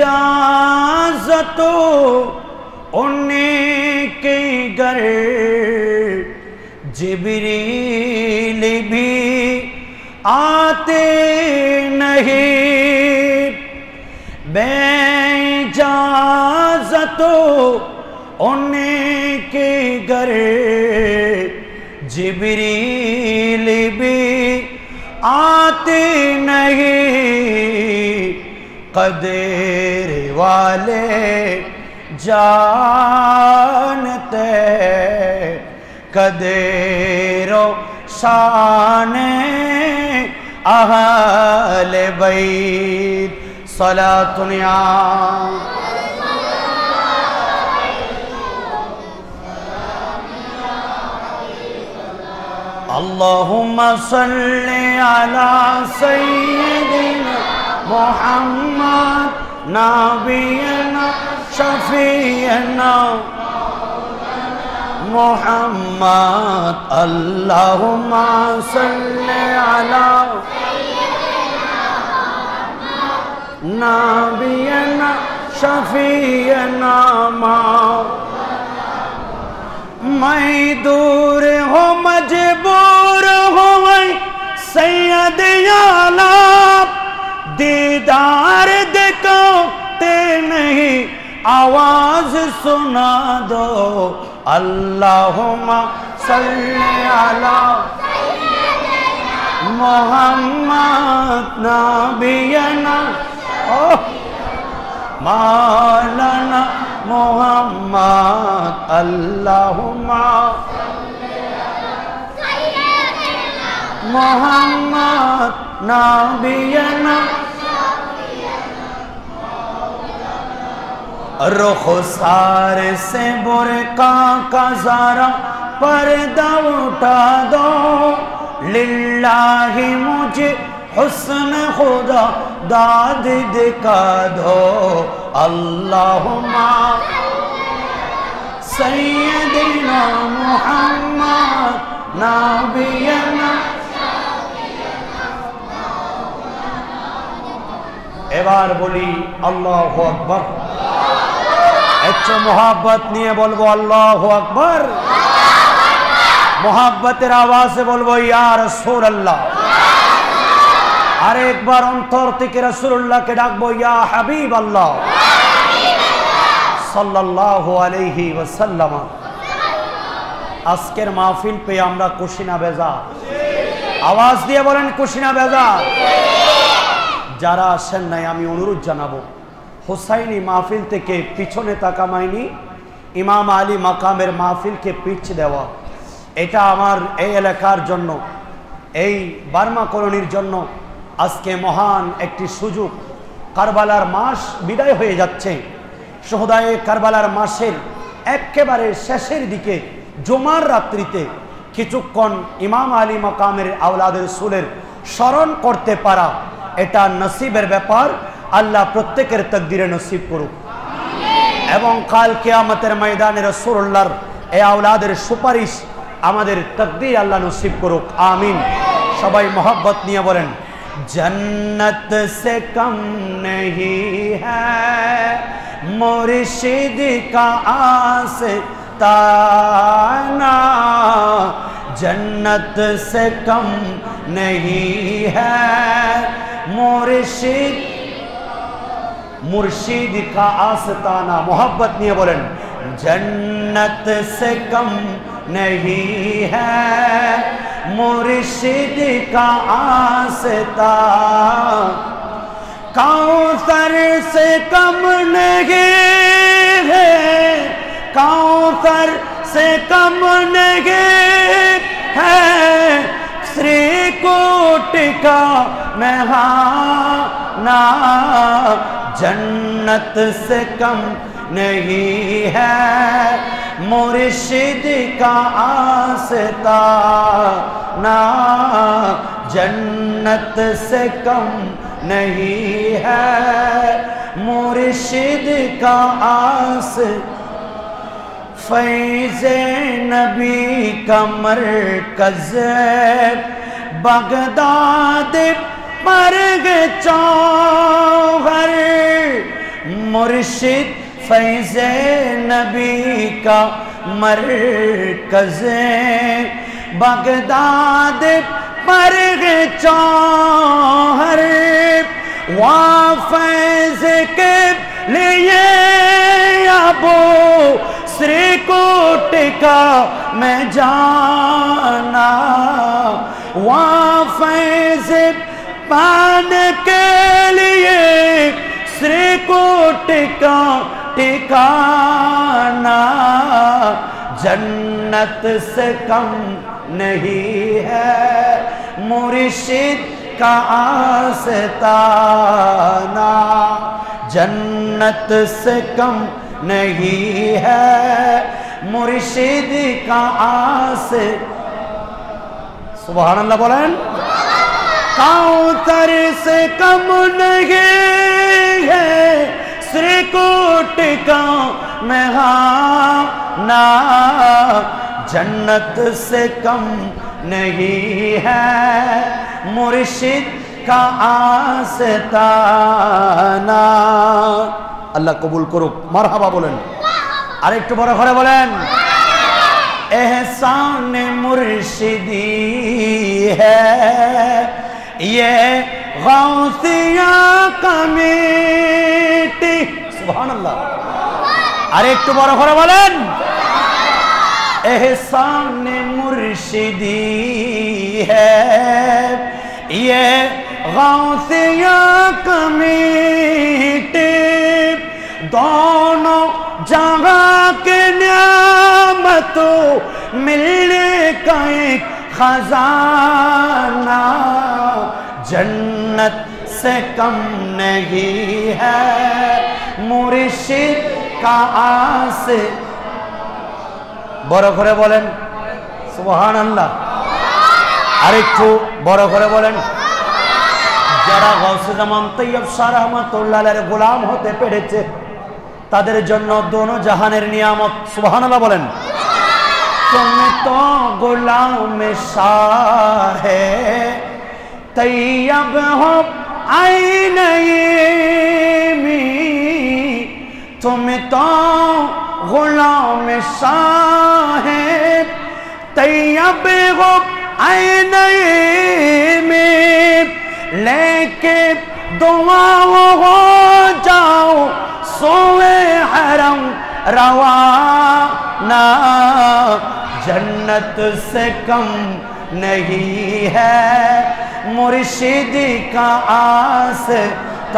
इजाजत उनके घर जिब्रील भी आते नहीं बेइजाजत उनके घर जिब्रील भी आते नहीं कदर वाले जानते कदरो शान अहले बैत सलातुन या अल्लाहुम्मा सल्ली अला सय्यिदिना मुहम्मद नबियना शफीयना मुहम्मद अल्लाहुम्मा सल्ली अला नबियना शफीयना मैं दूर हो मजबूर हो सैयद आला दीदार दिखाते नहीं आवाज सुना दो अल्लाहुम्मा सल्ली अला मुहम्मद नबियना मौलाना मुहम्मद अल्लाहुम्मा मुहम्मद नबियना रुखसार से बुरका का ज़रा पर्दा उठा दो लिल्लाही मुझे हुस्न खुदा दाद दिखा दो अल्लाहुम्मा सय्यदिना मुहम्मद नबियना এবার বলি আল্লাহু আকবার একটু মোহাব্বত নিয়ে বলবো আল্লাহু আকবার মোহাব্বতের আওয়াজে বলবো ইয়া রাসূলুল্লাহ আরেকবার অন্তর থেকে রাসূলুল্লাহকে ডাকবো ইয়া হাবিবাল্লাহ সাল্লাল্লাহু আলাইহি ওয়াসাল্লাম আজকের মাহফিল পেয়ে আমরা খুশি না বেজার আওয়াজ দিয়ে বলেন খুশি না বেজার যারা আসেন নাই আমি অনুরোধ জানাবো হুসাইনি মাহফিল থেকে পিছনে তাকামাইনি ইমাম আলী মাকামের মাহফিলকে পিছ দেওয়া এটা আমার এই এলাকার জন্য এই বার্মা কলোনির জন্য আজকে মহান একটি সুযোগ কারবালার মাস বিদায় হয়ে যাচ্ছে শুহাদায়ে কারবালার মাসের একেবারে শেষের দিকে জুমার রাত্রিতে কিছুক্ষণ ইমাম আলী মাকামের আওলাদের রাসূলের স্মরণ করতে পারা এটা নসিবের ব্যাপার আল্লাহ প্রত্যেকের তাকদীরে নসিব করুক এবং কাল কিয়ামতের ময়দানে রাসূলুল্লাহর এই আওলাদের সুপারিশ আমাদের তাকদীর আল্লাহ নসিব করুক আমিন সবাই মোহাব্বত নিয়ে বলেন जन्नत से कम नहीं है मुर्शिद का आस्ताना जन्नत से कम नहीं है मुर्शिद मुर्शिद का आस्ताना मोहब्बत नहीं बोलें जन्नत से कम नहीं है मुर्शिद का आस्ता कौसर से कम नहीं है कौसर से कम नहीं है श्रीकोट का मेहाना जन्नत से कम नहीं है मुर्शिद का आस्ताना जन्नत से कम नहीं है मुर्शिद का आस्ताना फैज़े नबी का मरकज़ बगदाद मर्ग चौहर मुर्शिद फैज़ नबी का मरकज़ बगदाद पर चौहर वहाँ फैज़ के लिए अबू श्री कोट का मैं जाना वहाँ फैज़ पाने के लिए श्री कोट का ठिकाना जन्नत से कम नहीं है मुर्शिद का आस्ताना जन्नत से कम नहीं है मुर्शिद का सुभान अल्लाह बोलें काउंतर से कम नहीं है श्री कोट का मेहाना जन्नत से कम नहीं है मुर्शिद का आस्ताना अल्लाह कबूल करुक मरहबा बोलें और एक बड़ा घरे बोलें एहसान मुर्शिदी है ये गौसिया कमेटी सुभान अल्लाह और एक बड़ा घरे बोलें एहसान मुर्शिदी है ये गौसिया कमेटी दोनों जगह के नियामतों मिलने का एक खजाना जन्नत से कम नहीं है मुर्शिद का आसे बड़ा करे बोलें सुभान अल्लाह আরেকটু বড় করে বলেন যারা গাউসে জামান তৈয়ব শাহ রহমাতুল্লাহ আলাইহির গোলাম হতে পেরেছে তাদের জন্য দোনো জাহানের নিয়ামত সুবহানাল্লাহ বলেন তুমি তো গোলাম শাহ তৈয়ব हो আইনাইমি তুমি তো গোলাম শাহ তৈয়ব हो में लेके दुआ हो जाओ सोए हरम रवाना जन्नत से कम नहीं है मुर्शिद का आस्ताना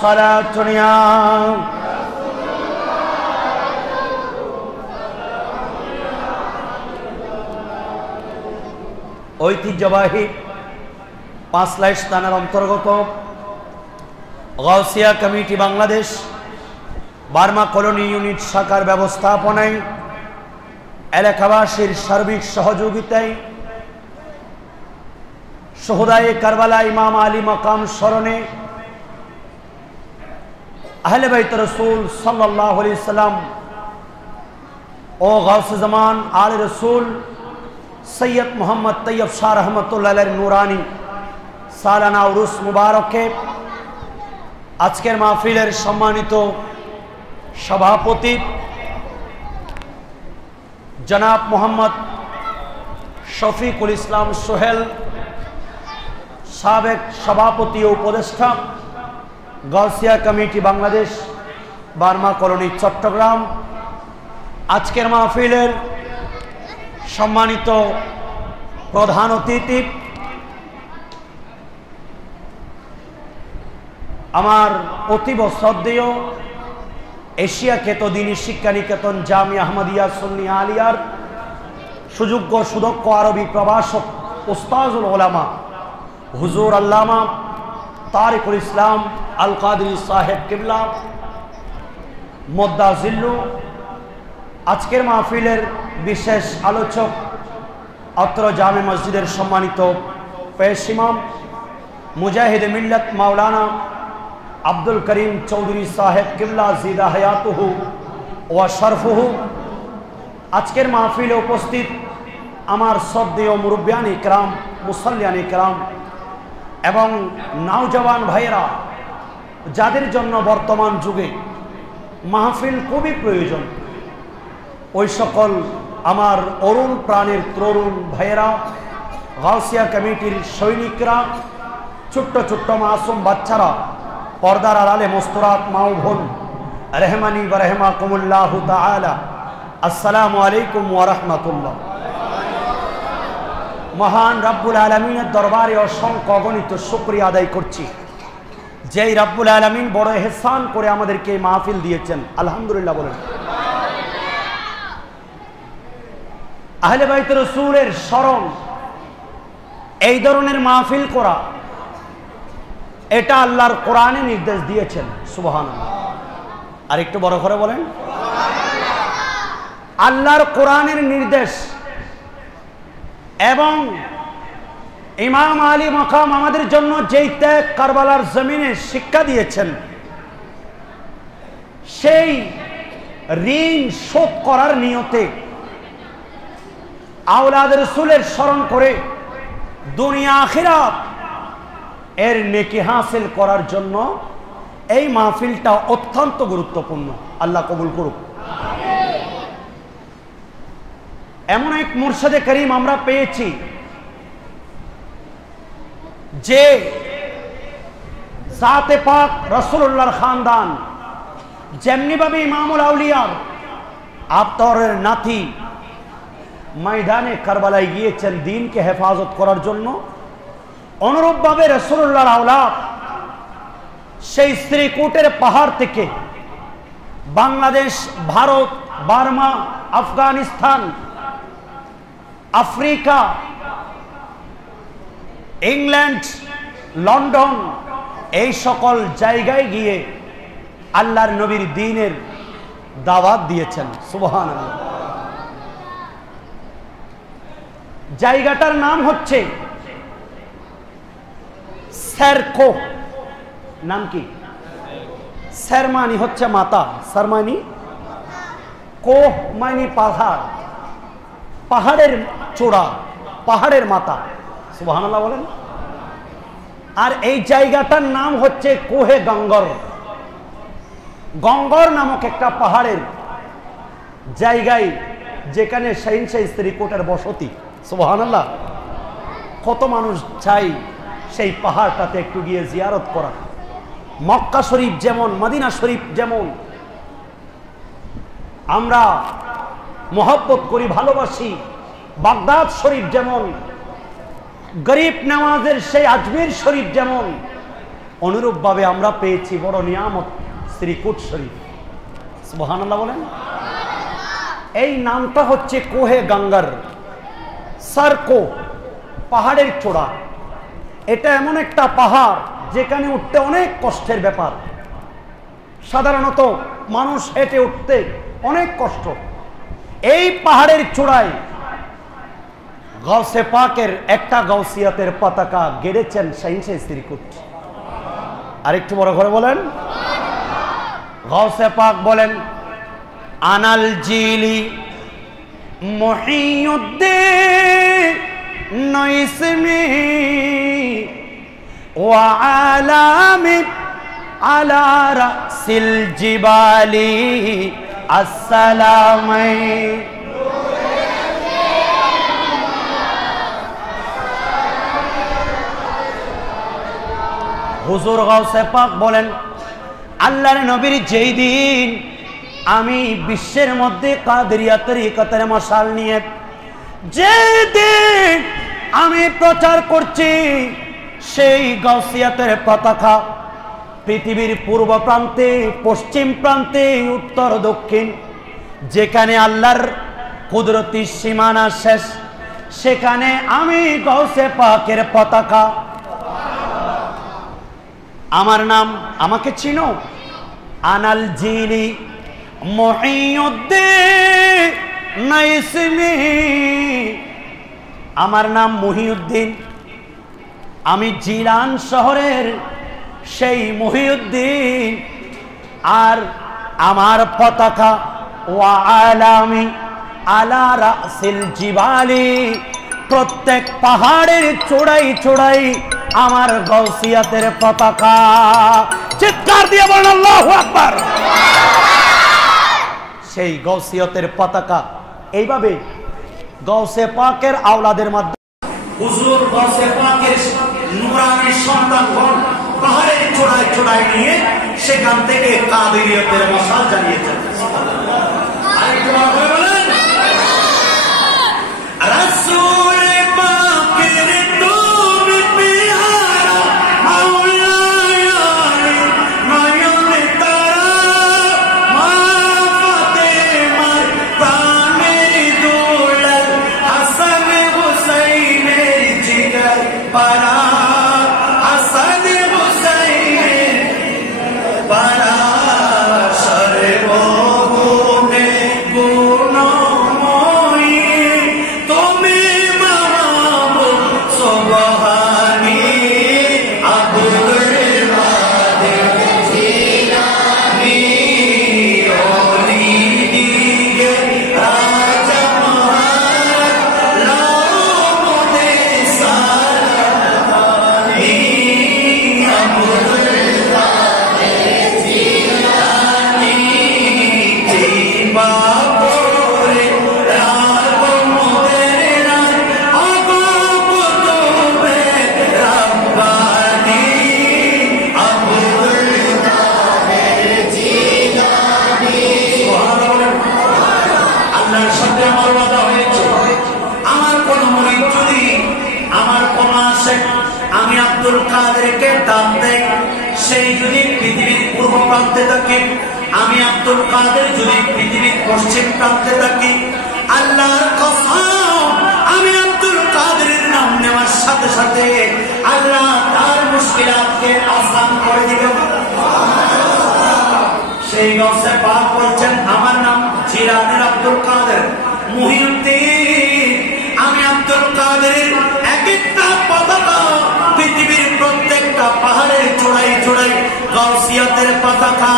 सलातुनिया ঐতিহ্যবাহী পাঁচলাইশ থানার অন্তর্গত Gausia committee Bangladesh Burma colony unit শাখার ব্যবস্থাপনায় এলাকাবাসীর সার্বিক সহযোগিতায় শহীদায়ে কারবালা ইমাম আলী মাকাম স্মরণে আহলে বাইত রাসূল সাল্লাল্লাহু আলাইহি সাল্লাম ও গাউসে জামান আলে রাসূল सैयद मोहम्मद तैयब शाह रहमतुल्लाह अलैहि नूरानी सालाना उरुस मुबारके आजकेर महफिलेर सम्मानित सभापति जनाब मोहम्मद शफिकुल इस्लाम सोहेल साबेक सभापति और उपदेष्टा गाउसिया कमिटी बांग्लादेश बार्मा कलोनी चट्टग्राम आजकेर महफिलेर सम्मानित प्रधान अतिथि आमार अतीब श्रद्धेय एशिया ख्यात दीनी शिक्षा निकेतन जामिया आहमदिया सुन्नी आलियार सुयोग्य सुदक्ष आरबी प्रभाषक उस्ताजुल उलामा हुजूर अल्लामा तारिकुल इस्लाम अल कादरी साहेब किबला मद्दा जिल्लु आजकेर महफिलेर विशेष आलोचक अत्र जामे मस्जिदेर सम्मानित पेश इमाम मुजाहिद मिल्लत मौलाना अब्दुल करीम चौधरी साहेब किबला जिदा हयातुहु व शरफुहु आजकेर महफिले उपस्थित आमार श्रद्धेय मुरब्बियान इकराम मुसल्लियान इकराम एवं नौजवान भाइरा যাদের জন্য বর্তমান যুগে মাহফিল খুবই প্রয়োজন, ওই সকল আমার অরুণ প্রাণের তরুণ ভাইয়েরা, গাউসিয়া কমিটির সৈনিকরা, ছোট্ট ছোট্ট মাসুম বাচ্চারা, পর্দার আড়ালে মস্তরাত মা ও বোন, রহমানি ওয়া রাহমাকুমুল্লাহু তাআলা, আসসালামু আলাইকুম ওয়া রাহমাতুল্লাহ। মহান রব্বুল আলামিনের দরবারে অসংখ্য অগণিত শুকরিয়া আদায় করছি, যেই রব্বুল আলামিন বড় ইহসান করে আমাদেরকে মাহফিল দিয়েছেন, আলহামদুলিল্লাহ বলেন। আহলে বাইত রাসূলের স্মরণ, এই ধরনের মাহফিল করা, এটা আল্লাহর কোরআনে নির্দেশ দিয়েছেন, সুবহানাল্লাহ। আর একটু বড় করে বলেন, আল্লাহর কোরআনের নির্দেশ। এবং ইমাম আলী মাকাম আমাদের জন্য যেই ত্যাগ কারবালার জমিনে শিক্ষা দিয়েছেন, সেই ঋণ শোধ করার নিয়তে আওলাদ রাসূলের স্মরণ করে দুনিয়া আখিরাত এর নেকি হাসিল করার জন্য এই মাহফিলটা অত্যন্ত গুরুত্বপূর্ণ। আল্লাহ কবুল করুক। এমন এক মুর্শিদে করিম আমরা পেয়েছি যে জাতে পাক রাসূলুল্লাহর খানদান, যেমনি ভাবে ইমামুল আউলিয়ার আবতারের নাতি ময়দানে কারবালায় গিয়েছেন দ্বীনকে হেফাজত করার জন্য, অনুরূপভাবে রাসূলুল্লাহর আওলাদ সেই শ্রীকোটের পাহাড় থেকে Bangladesh, Bharat, Burma, Afghanistan, Africa, England, London, এই সকল জায়গায় গিয়ে আল্লাহর নবীর দ্বীনের দাওয়াত দিয়েছেন, সুবহানাল্লাহ। জায়গাটার নাম হচ্ছে সেরকো। নাম কি? সের মানি হচ্ছে মাতা, সার মানি কোহ মানি পাহাড়, পাহাড়ের চূড়া, পাহাড়ের মাতা, সুবহানাল্লাহ বলেন। আর এই জায়গাটার নাম হচ্ছে কোহে গঙ্গর। গঙ্গর নামক একটা পাহাড়ের জায়গায়, যেখানে শাহিনশাহ শ্রীকোটের বসতি, সুবহানাল্লাহ। কত মানুষ চাই সেই পাহাড়টাতে একটু গিয়ে জিয়ারত করা। মক্কা শরীফ যেমন, মদিনা শরীফ যেমন আমরা মহব্বত করি, ভালোবাসি, বাগদাদ শরীফ যেমন, গরিব নওয়াজের সেই আজমির শরীফ যেমন, অনুরূপভাবে আমরা পেয়েছি বড় নিয়ামত শ্রীকোট শরীফ, সুবহানাল্লাহ বলেন। এই নামটা হচ্ছে কোহে গঙ্গর, সারকো, পাহাড়ের চূড়া। এটা এমন একটা পাহাড় যেখানে উঠতে অনেক কষ্টের ব্যাপার। সাধারণত মানুষ হেঁটে উঠতে অনেক কষ্ট। এই পাহাড়ের চূড়ায় গাউসে পাকের একটা গাউসিয়াতের পতাকা গেড়েছেন শাহিনশাহ শ্রীকোট। আরেকটু বড় করে বলেন, গাউসে পাক বলেন, আনাল জিলি মুহিউদ্দিন নইসমি ওয়া আলামি আলা রাসিল জিবালি আসসালামাই। হুজুর গাউসে পাক বলেন, আল্লাহর নবীর যেই দিন আমি বিশ্বের মধ্যে কাদেরিয়া তরিকতের মশাল নিয়ে যেদিন আমি প্রচার করছি, সেই গাউসিয়াতের পতাকা পৃথিবীর পূর্ব প্রান্তে, পশ্চিম প্রান্তে, উত্তর দক্ষিণ, যেখানে আল্লাহর কুদরতি সীমানা শেষ, সেখানে আমি গাউসে পাকের পতাকা। আমার নাম, আমাকে চিনো? আনাল জিলি মুহিউদ্দিন নাইসমি, আমার নাম মুহিউদ্দিন, আমি জিলান শহরের সেই মুহিউদ্দিন। আর আমার পতাকা ওয়া আলামি আলা রাসিল জিবালি, প্রত্যেক পাহাড়ের চূড়াই চূড়াই আমার গাউসিয়াতের পতাকা। চিৎকার দিয়ে বলেন আল্লাহু আকবার। সেই গৌসিয়তের পতাকা এইভাবে গৌসে পাকের আওলাদের মাধ্যমে হুজুর গৌসে পাকের নূরানি সন্তানগণ পাহাড়ের চূড়ায় চূড়ায় নিয়ে সেখান থেকে কাদেরিয়তের মশাল জ্বালিয়েছেন। রাসূল পাকের তুমি পিয়ারা মাওলানা নয়ন তারা মা ফাতেমার প্রাণের দৌলত হাসান হুসাইনের জিগর পারা হাসান হুসাইনের পারা সর্বগুণে গুণময়ী তুমি মাহবুব সুবহানী আব্দুল কাদের জিলানী ওলি দিগে রাজা মহান লামুদে সালানী আব্দুল কাদের জিলানী জিবা করে রাগমুদের রাজ আবা কুতুবে রব্বানী আব্দুল কাদের জিলানী। আল্লাহর সাথে আমার ওয়াদা হয়েছে, আমার কোন মুরিদ যদি আমার কোন আশেক আমি আব্দুল কাদেরকে ডাক দেয়, সেই যদি পৃথিবীর পূর্ব প্রান্তে থাকে, আমি আব্দুল কাদের যদি পৃথিবীর পশ্চিম প্রান্তে থাকি, আল্লাহর কসম আমি আব্দুল কাদেরের নাম নেওয়ার সাথে সাথে আল্লাহ তার মুশকিলাতকে আসান করে দিবেন। সেই গৌসে পাক বলছেন আমার নাম জিলানী আব্দুল কাদের মুহিউদ্দিন। আমি আব্দুল কাদেরের এক একটা পতাকা পৃথিবীর প্রত্যেকটা পাহাড়ের চূড়ায় চূড়ায় গাউসিয়াতের পতাকা।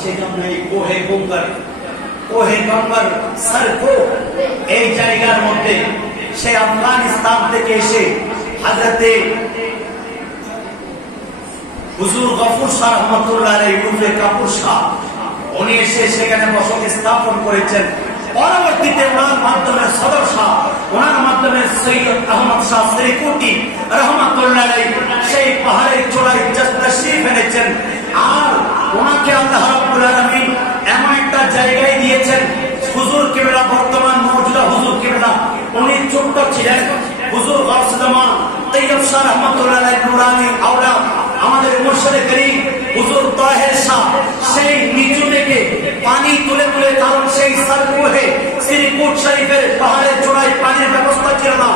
সেজন্য এই কোহে গঙ্গার সারকো এই জায়গার মধ্যে সে আফগানিস্তান থেকে এসে হযরতে হুজুর গফুর শাহ রহমাতুল্লাহ আলাইহি উর্ফে কাপুর শাহ উনি এসে সেখানে বসতি স্থাপন করেছেন। পরবর্তীতে ওনার মাধ্যমে সদর শাহ, ওনার মাধ্যমে সৈয়দ আহমদ শাহ শ্রীকুটি রহমাতুল্লাহ আলাইহি সেই পাহাড়ের চূড়ায় তাশরীফ এনেছেন। আর ওনাকে আল্লাহ রাব্বুল আলামিন এমন একটা জায়গায় দিয়েছেন, হুজুর কিবলা বর্তমান মওজুদা হুজুর কিবলা উনি ছোট্ট ছিলেন। হুজুর গাউসে জামান তৈয়ব শাহ রহমাতুল্লাহ আলাইহি নুরানি আওলাদ আমাদের মুর্শিদে করিম হুজুর তাহের শাহ সেই নিচু থেকে পানি তুলে তুলে, কারণ সেই সারকুহে শ্রীকুট শরীফের পাহাড়ের চূড়ায় পানির ব্যবস্থা ছিল না,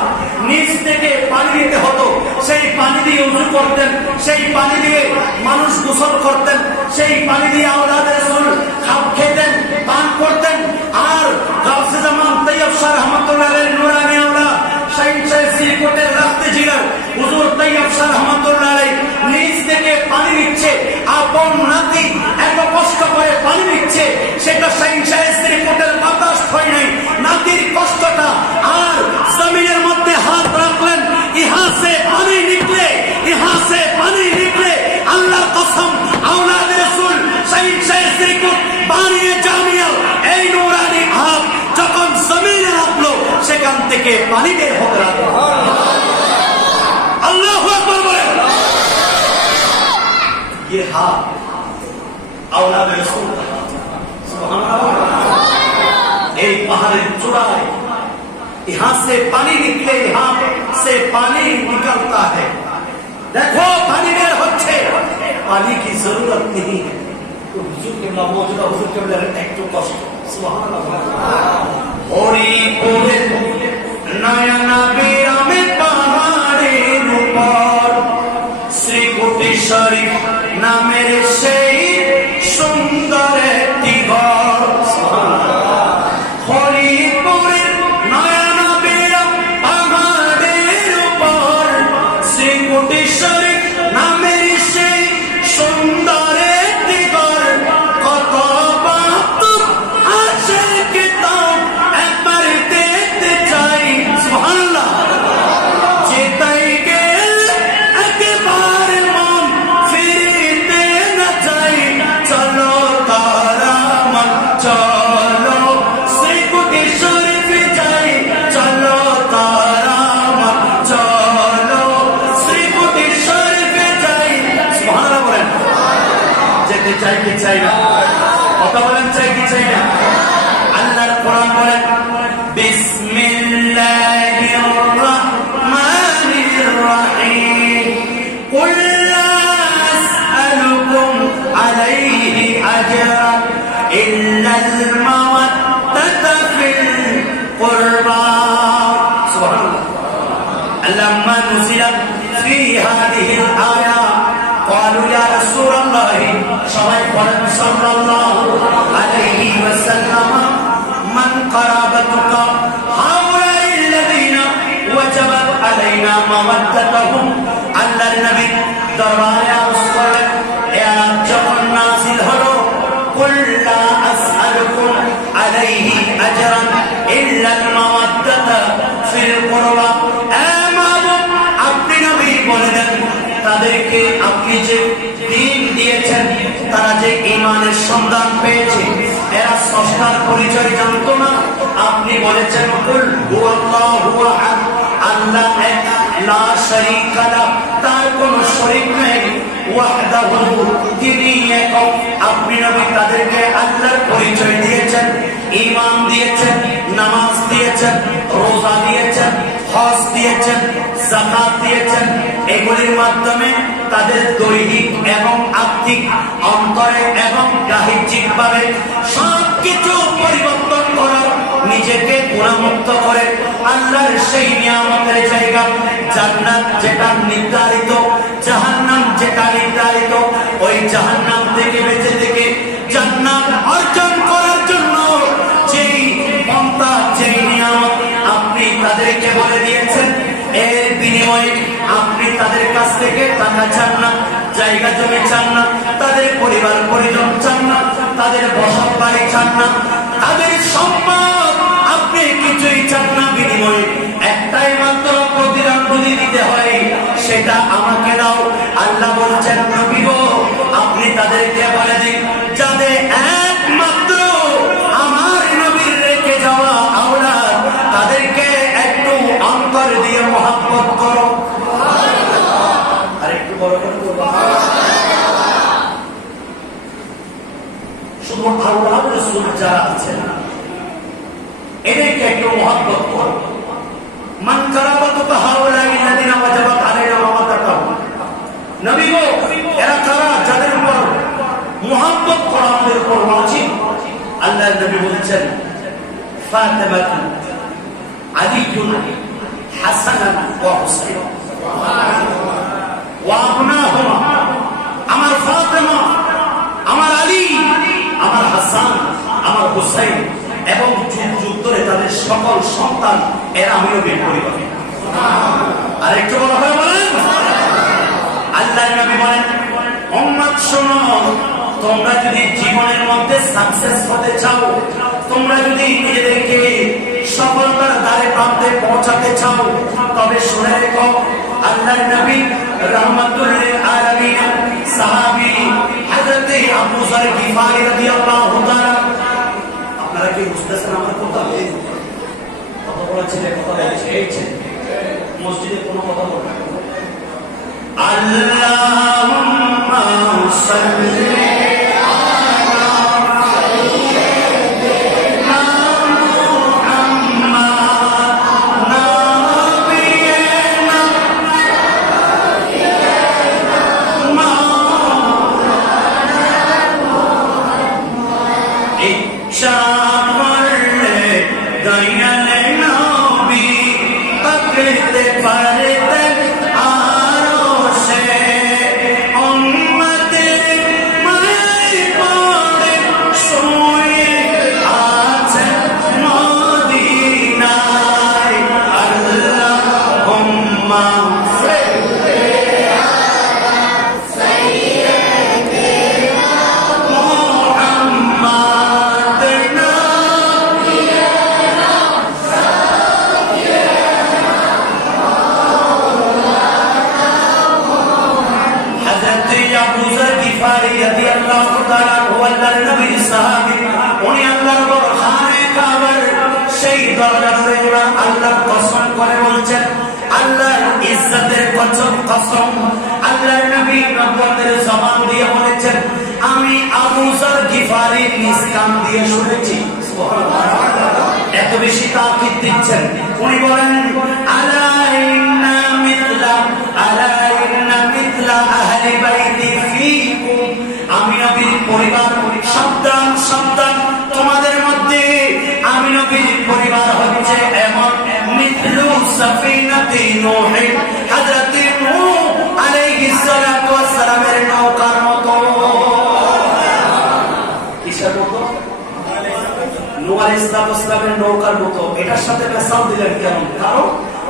নিচ থেকে পানি দিতে হতো। সেই পানি দিয়ে উযু করতেন, সেই পানি দিয়ে মানুষ গোসল করতেন, সেই পানি দিয়ে আওলাদ রাসূল খেতেন, পান করতেন। আর গাউসে জামান তৈয়ব শাহ রহমাতুল্লাহ আলাইহি নুরানি আওলাদ সেই শ্রীকুটের রাস্তে জিগার হুজুর তৈয়ব শাহ রহমাতুল্লাহ আলাইহি নিচ থেকে পানি নিচ্ছে, আপন নাতি এত কষ্ট করে পানি নিচ্ছে, সেটা শ্রীকুটের বাতাস হয় নাই, নাতির কষ্টটা। আর জমিনের মধ্যে হাত রাখলেন, ইহা সে পানি নিকলে, ইহা সে পানি নিকলে। আল্লাহর কসম আওলাদ রাসূল শ্রীকুট বানিয়ে জামিয়া এই নুরানি হাত যখন জমিনে রাখলো, সেখান থেকে পানি বের হতে লাগলো। আল্লাহু আকবার বলেন। ये हाथ औलाद रसूल एक पहाड़ चुराए, यहाँ से पानी निकले, यहाँ से पानी निकलता है। देखो पानी में होच्छे, पानी की जरूरत नहीं है। तो हुजूर के मौजूदा हुजूर के एक तो कष्ट सुभान अल्लाह ओरी कोले नयना बिरामे पाहाड़ेर ऊपर শ্রীকুটি শরীফ নামের সেই সুন্দর একটি ঘর। হরিপুরের নয়না বিরাম পাহাড়ের উপর শ্রীকুটি শরীফ নামের সেই সুন্দর একটি ঘর। কত বাহাদুর আশিক তাও একবার দেখতে চাই। সুবহানাল্লাহ। যেতাই গেলে একেবারে চাই কি চাই না? কথা বলেন, চাই কি চাই না? আল্লাহর কোরআন বলেন বিসমিল্লাহির রাহমানির রাহিম কুল লা আসআলুকুম আলাইহি আজরান ইল্লাল মাওয়াদ্দাতা ফিল কুরবা। সুবহানাল্লাহ। লাম্মা নুজিলাত ফি হাদিহিল আয়া قالوا يا رسول الله صلى الله عليه وسلم من قرابتك هؤلاء الذين وجبت علينا مودتهم على النبي দরবারে আরজ করেন এ আয়াত যখন নাযিল হলো কুল লা আসআলুকুম আলাইহি আজরান ইল্লা আল মাওয়াদ্দাতা ফিল কুরবা। আপনি নবী বলে দেন তাদেরকে আপনি যে দ্বীন দিয়েছেন, তারা যে ঈমানের সন্ধান পেয়েছে, এরা স্রষ্টার পরিচয় জানতো না। আপনি বলেছেন কুল হুয়াল্লাহু আহাদ, আল্লাহ এক, লা শারীকা লাহু, তার কোনো শরীক নেই, ওয়াহদাহু, তিনি একক। আপনি নবী তাদেরকে আল্লাহর পরিচয় দিয়েছেন, ঈমান দিয়েছেন, নামাজ দিয়েছেন, রোজা দিয়েছেন, হজ দিয়েছেন, যাকাত দিয়েছেন। এগুলির মাধ্যমে তাদের দৈহিক এবং আত্মিক, অন্তরে এবং বাহ্যিকভাবে সবকিছু পরিবর্তন করার, নিজেকে গুণামুক্ত করে আল্লাহর সেই নিয়ামতের জায়গা জান্নাত যেটা নির্ধারিত, জাহান্নাম যেটা নির্ধারিত, ওই জাহান্নাম থেকে বেঁচে থেকে জান্নাত অর্জন করার জন্য যেই পন্থা, যেই নিয়ামত আপনি তাদেরকে বলে দিয়েছেন, এর বিনিময়ে আপনি তাদের কাছ থেকে টাকা চান না, জায়গা জমি চান না, তাদের পরিবার পরিজন চান না, তাদের বসত বাড়ি চান না, তাদের সম্পদ আপনি কিছুই চান না। বিনিময়ে একটাই মাত্র প্রতিদান যদি দিতে হয়, সেটা আমাকে দাও। আল্লাহ বলছেন নবী গো, আপনি তাদেরকে বলে দিন যাদের একমাত্র আমার নবীর রেখে যাওয়া আওলাদ, তাদেরকে একটু অন্তর দিয়ে মহব্বত করো। আরেকটু বড় করে শুধু আল্লাহর রাসূল যারা আছেন এদেরকে একটু মহব্বত করো। মান কারাবাতুকা হাউলাই লাযিনা ওয়াজাবাত আলাইনা মাওয়াদাতুহুম। নবী গো, এরা কারা যাদের উপর মহব্বত করা আমাদের উপর ওয়াজিব। আল্লাহর নবী বলেছেন ফাতিমা, আলী, হাসান ওয়া হুসাইন ওয়া আবনাহুমা, আমার ফাতিমা, আমার আলী, আমার হাসান, আমার হুসাইন এবং যুগ ধরে তাদের সকল সন্তান, এরা আমিও বের করি। আর একটু বড় হয়ে বলেন আল্লাহর নবী বলেন উম্মত শোনো, তোমরা যদি জীবনের মধ্যে সাকসেস হতে চাও, তোমরা যদি নিজেদেরকে সফলতার দ্বারে প্রান্তে পৌঁছাতে চাও, তবে শুনে রেখো আল্লাহর নবী রাহমাতুল লিল আলামিন সাহাবী হযরত আবু যর গিফারী রাদিয়াল্লাহু তাআলা। আপনারা কি বুঝতেছেন আমার কথা? কথা বলেছিলেন, কথা বলেছেন, মসজিদে কোনো কথা বলবেন না। আল্লাহুম্মা সাল্লি আমি আবু যর গিফারীর নিজ কান দিয়ে শুনেছি। এত বেশি তাকিদ দিচ্ছেন। উনি বলেন আলা ইন্না মিথলা আহলি বাইতি ফীকুম, আমি নবীর পরিবার, সাবধান সাবধান, তোমাদের মধ্যে আমি নবীর পরিবার হচ্ছে এমন মিথলু সাফিনাতি নূহ, হযরত নূহ আলাইহিস সালাতু ওয়াস সালামের নৌকার মতো। কিসের মতো? নূহ আলাইহিস সালাতু ওয়াস সালামের নৌকার মতো। এটার সাথে মেসাল দিলেন কেন?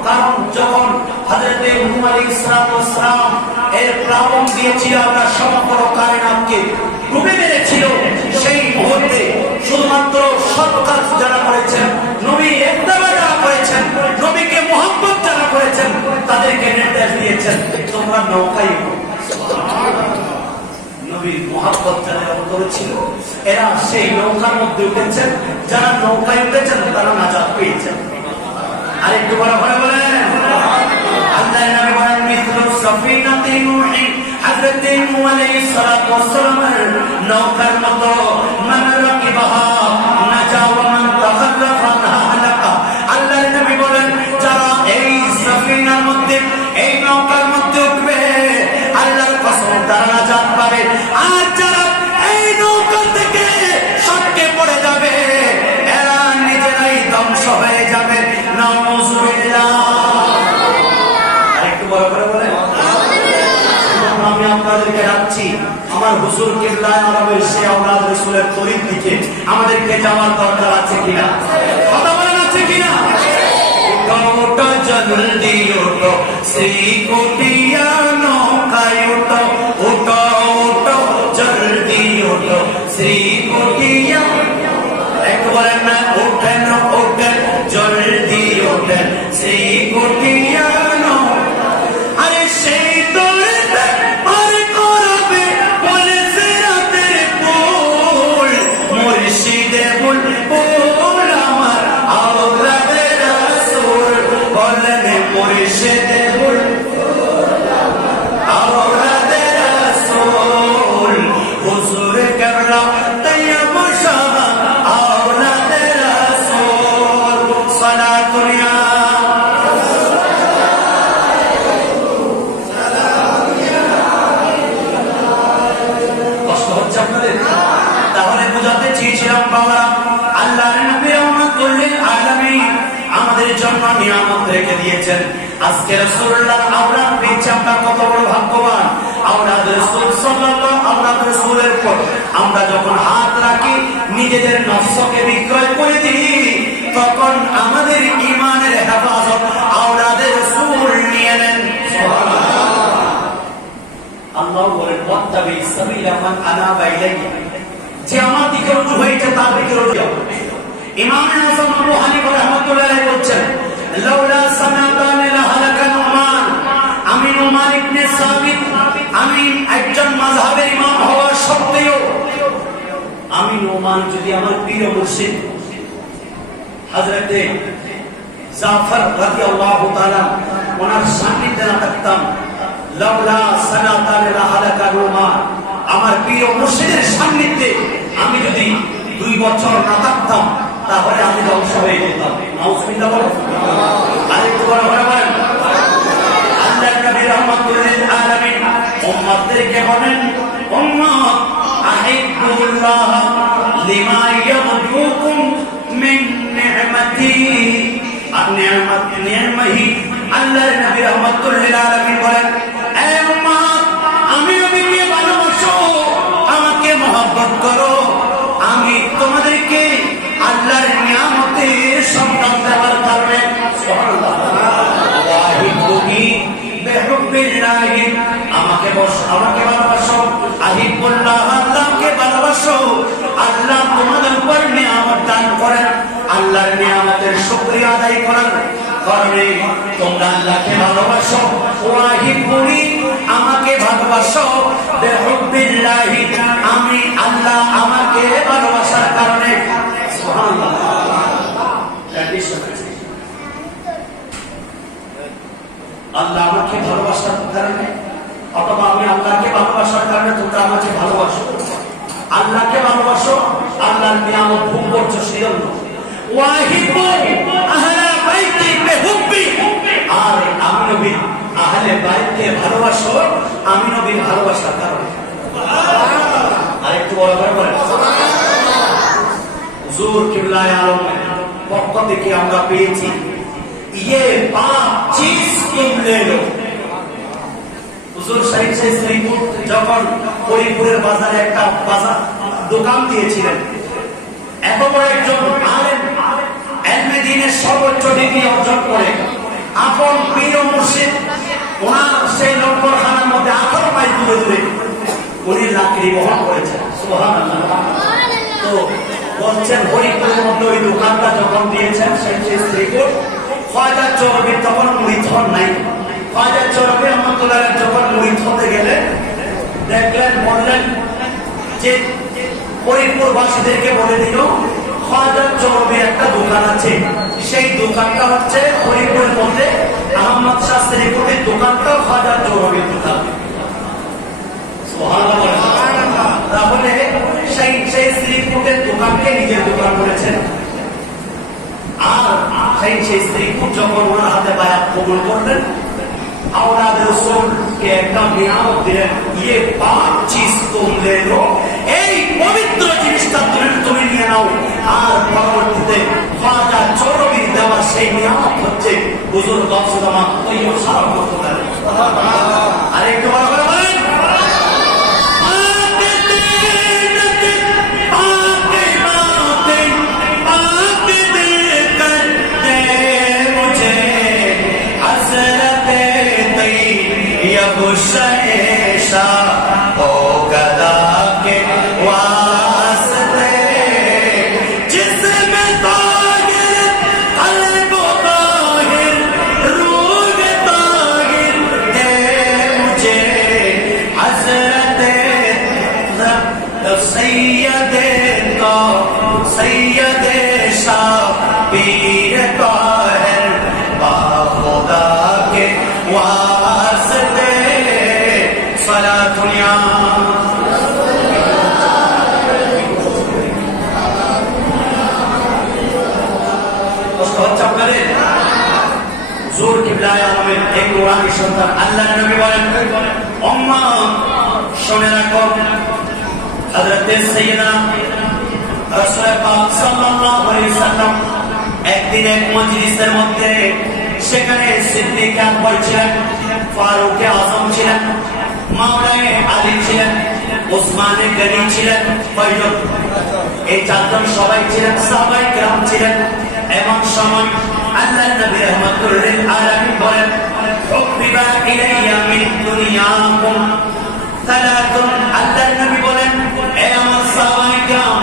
কারণ যখন হযরত নূহ আলাইহিস সালাতু ওয়াস সালাম এর প্লাবন দিয়েছিল, আমরা সমগ্র কায়নাতকে ডুবে মেরেছিল, সেই মুহূর্তে শুধুমাত্র সৎ কাজ যারা করেছেন, নবী ইত্তেবা যারা করেছেন, নবীকে মুহাব্বত যারা করেছেন, তাদেরকে নির্দেশ দিয়েছেন তোমরা নৌকায় উঠো। নবীর মুহাব্বত যারা করেছিল এরা সেই নৌকার মধ্যে উঠেছেন। যারা নৌকায় উঠেছেন তারা নাজাত পেয়েছেন। আরেকটু বড় করে বলেন আল্লাহর নবী বলেন মিথলু সাফিনাতি নূহ, হযরত নূহ আলাইহিস সালাতু ওয়াস সালামের নৌকার মতো, মান রাকিবাহা নাজা ওয়া মান তাখাল্লাফা আনহা হালাকা। আল্লাহর নবী বলেন যারা এই সাফিনার মধ্যে, এই নৌকার মধ্যে উঠবে, আল্লাহর কসম তারা নাজাত পাবে। আর যারা এই নৌকা থেকে সটকে পড়ে যাবে এরা নিজেরাই ধ্বংস হয়ে যাবে। নাউযুবিল্লাহ। আরেকটু বড় করে বলেন আমি আপনাদেরকে ডাকছি আমার হুজুর কিবলায়ে আরবের সেই আওলাদ রাসূলের তরিক দিকে আমাদেরকে যাওয়ার দরকার আছে কিনা? কথা বলেন আছে কিনা? ওঠো জলদি ওঠো শ্রীকুটিয়া নৌকায় ওঠো, ওঠো ওঠো জলদি ওঠো শ্রীকুটিয়া। একটু বলেন না ওঠেন ওঠেন জলদি ওঠেন শ্রীকুটিয়া। আরে সেই দৌড়ে পার করবে বলে সিরাতের পুল, মুর্শিদে বুলবুল আমার আওলাদে রাসূল, বলেন মুর্শিদে বুলবুল আওলাদে রাসূল, হুজুর কেবলা তৈয়ব শাহ আওলাদে রাসূল। সালাতুন ইয়া তাহলে বুঝাতে চেয়েছিলাম বাবা আল্লাহর নবী রাহমাতুল লিল আলামিন আমাদের জন্য নিয়ামত রেখে দিয়েছেন। আজকে রাসূলুল্লাহ আওলাদ পেয়েছি, আমরা কত বড় ভাগ্যবান। আওলাদ রাসূল সাল্লাল্লাহু আওলাদ রাসূলের উপর আমরা যখন হাত রাখি, নিজেদের নফসকে বিক্রয় করে দিই, তখন আমাদের ঈমানের হেফাজত আওলাদ রাসূল নিয়ে নেন। সুবহানাল্লাহ। আল্লাহ বলেন ওয়াত্তাবি সাবিলা মান আনাবা ইলাইহি, যে আমার দিকে রুজু হয়েছে তার দিকে রুজু যাও। ইমাম হাসান আবু হানিফা রাহমাতুল্লাহ আলাইহি বলেন লাউলা সানাতান লাহালাকা নুমান, আমি নুমান ইবনে সাবিত, আমি একজন মাযহাবের ইমাম হওয়া সত্ত্বেও আমি নুমান যদি আমার প্রিয় মুর্শিদ হযরতে জাফর রাদিয়াল্লাহু তাআলা ওনার সান্নিধ্যে না থাকতাম, লাউলা সানাতান লাহালাকা নুমান, আমার প্রিয় মুর্শিদের সান্নিধ্যে আমি যদি 2 বছর না থাকতাম তাহলে আমি ধ্বংস হয়ে যেতাম। নাউযুবিল্লাহ বলেন। আরেকটু বড় করে বলেন আল্লাহর নবী রাহমাতুল লিল আলামিন উম্মতদেরকে বলেন উম্মত আহিব্বুল্লাহ লিমা ইয়াবদুকুম মিন নি'মাতি নি'মাহি। আল্লাহর নবী রাহমাতুল লিল আলামিন বলেন এ উম্মত আমি নবীকে ভালোবাসো, আমাকে মহব্বত করো, আমি তোমাদেরকে আল্লাহর নিয়ামতের সন্তান দেওয়ার কারণে আমাকে ভালোবাসো। আহিবুল্লাহ আল্লাহকে ভালোবাসো, আল্লাহ তোমাদের উপর নিয়ামত দান করেন, আল্লাহর নিয়ামতের শুকরিয়া আদায় করেন কারণে তোমরা আল্লাহকে ভালোবাসো। ওয়াহিবুনি আমাকে ভালোবাসো, বিহুব্বিল্লাহি আমি আল্লাহ আমাকে ভালোবাসার কারণে। সুবহানাল্লাহ। আল্লাহ আমাকে ভালোবাসার কারণে অথবা আমি আল্লাহকে ভালোবাসার কারণে তোমরা আমাকে ভালোবাসো। আল্লাহকে ভালোবাসো, আল্লাহর নিয়ামত ভোগ করছো সেজন্য। ওয়াহিবু আহলা বাইতি বিহুব্বি, আর আমি নবী আহলে বাইতকে ভালোবাসো আমি নবীর ভালোবাসার কারণে। আরেকটু বড় করে বলেন সুবহানাল্লাহ। হুজুর কিবলায়ে আলম পক্ষ থেকে আমরা পেয়েছি ये 5 चीज तुम ले लो। হুজুর শরীফ শ্রীপুর যখন হরিপুরের বাজারে একটা বাজার দোকান দিয়েছিলেন, এত বড় একজন আলেম ইলমে দ্বীনের সর্বোচ্চ ডিগ্রি অর্জন করে আপন পীর ও মুর্শিদ ওনার সেই লঙ্গরখানার মধ্যে 18 মাইল দূরে দূরে উনি লাকড়ি বহন করেছেন। সুবহানাল্লাহ। তো বলছেন হরিপুরের মধ্যে ওই দোকানটা যখন দিয়েছেন সেই শ্রীপুর খাজা চৌরবি তখন মুরিদ হন নাই। খাজা চৌরবি রহমতুল্লাহ যখন মুরিদ হতে গেলেন দেখলেন, বললেন যে হরিপুরবাসীদেরকে বলে দিল খাজা চৌরবির একটা দোকান আছে, সেই দোকানটা হচ্ছে হরিপুরের মধ্যে আহমদ শাহ শ্রীপুরের দোকানটাও খাজা চৌরবির দোকান। তাহলে সেই শ্রীপুরের দোকানকে নিজের দোকান করেছেন। আর সেই শ্রীপুর যখন ওনার হাতে বায়াত কবুল করলেন, औलाद रसूल के একটা নিয়ামত দিলেন, ये 5 चीज तुम ले लो, এই পবিত্র জিনিসটা তুমি নিয়ে নাও। আর পরবর্তীতে খাজা চৌরবির দেওয়া সেই নিয়ামত হচ্ছে হুজুর গাউসুল জামান তৈয়ব সাহেব রহমাতুল্লাহ। আর একটু বড় করে বলেন সন্তান আল্লাহ নবী বলেন, উম্মত শুনে রাখো, হযরত সাইয়্যিদনা রাসূল পাক সাল্লাল্লাহু আলাইহি সাল্লাম একদিন এক মজলিসের মধ্যে, সেখানে সিদ্দিক আকবর ছিলেন, ফারুক আযম ছিলেন, মাওলানা আলী ছিলেন, ওসমান গনি ছিলেন, এই চারজন সবাই ছিলেন, সাহাবায়ে কেরাম ছিলেন। এমন সময় আল্লাহ নবী রাহমাতুল লিল আলামিন বলেন, হুব্বিবা ইলাইয়া মিন দুনিয়াকুম সালাতুন। আল্লাহ নবী বলেন, হে আমার সাহাবায়ে কেরাম,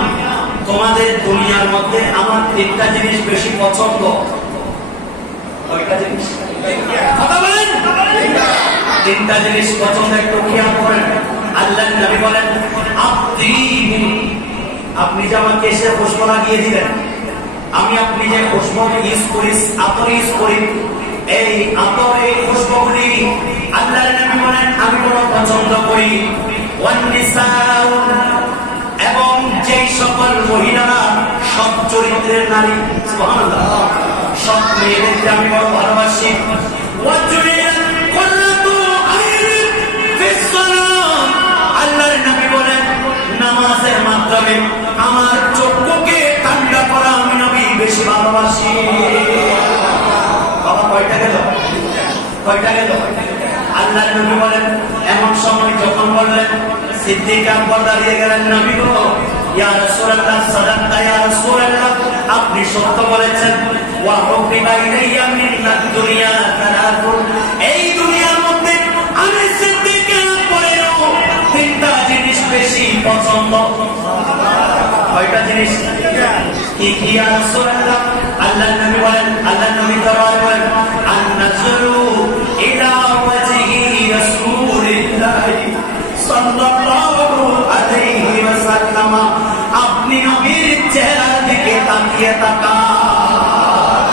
তোমাদের দুনিয়ার মধ্যে আমার তিনটা জিনিস বেশি পছন্দ। কয়টা জিনিস? কথা বলেন। তিনটা জিনিস পছন্দ, একটু খেয়াল করেন। আল্লাহ নবী বলেন, আপনি যে আমাকে এসে খুশবু লাগিয়ে দিলেন, আমি আপনি যে খুশবু ইউজ করি, আতর ইউজ করি, এই আতর এই খুশবুগুলি আল্লাহ নবী বলেন আমি বড় পছন্দ করি। এবং যেই সকল মহিলারা সৎ চরিত্রের নারী, সুবহানাল্লাহ, সৎ মেয়েদেরকে আমি বড় ভালোবাসি। আল্লাহর নবী বলেন, নামাজের মাধ্যমে আমার চক্ষুকে ঠান্ডা করা আমি নবী বেশি ভালোবাসি। বাবা কয়টা গেল? কয়টা গেল? আল্লাহর নবী বলেন, এমন সময় যখন বললেন, সিদ্দিক আকবর দাঁড়িয়ে গেলেন, নবী গো, ইয়া রাসূলুল্লাহ সাদাক্তা ইয়া রাসূলুল্লাহ, আপনি সত্য বলেছেন। ওয়া হুব্বিবা ইলাইয়া মিনাদ দুনিয়া সালাতুন, এই দুনিয়ার মধ্যে আমি সিদ্দিক আকবরের তিনটা জিনিস বেশি পছন্দ। কয়টা জিনিস? কি কি ইয়া রাসূলুল্লাহ? আল্লাহর নবী বলেন, আল্লাহর নবী দরবার বলেন, আন-নাজরু ইলা ওয়াজহি রাসূলিল্লাহ সাল্লাল্লাহু আলাইহি ওয়াসাল্লাম, আপনি নবীর চেহারার দিকে তাকিয়ে তাকান।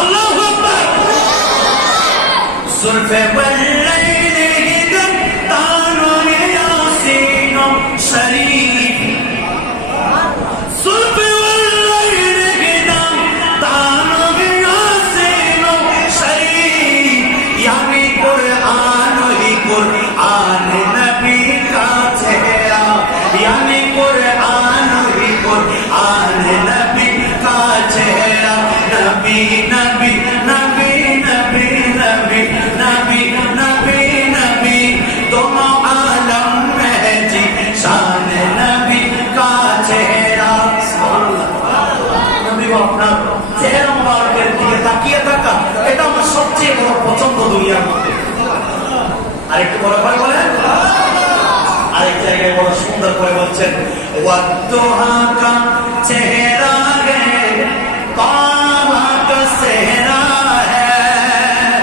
আল্লাহু আকবার। সুরফে ওয়াল্লাইলি ইযা তানু ইয়াসিন শরীফ দুনিয়ার মধ্যে। আরেকটু বড় করে বলেন, আরেক জায়গায় বড় সুন্দর করে বলছেন ওয়াদুহা কা চেহারা হ্যায় তাহা কা সেহরা হ্যায়,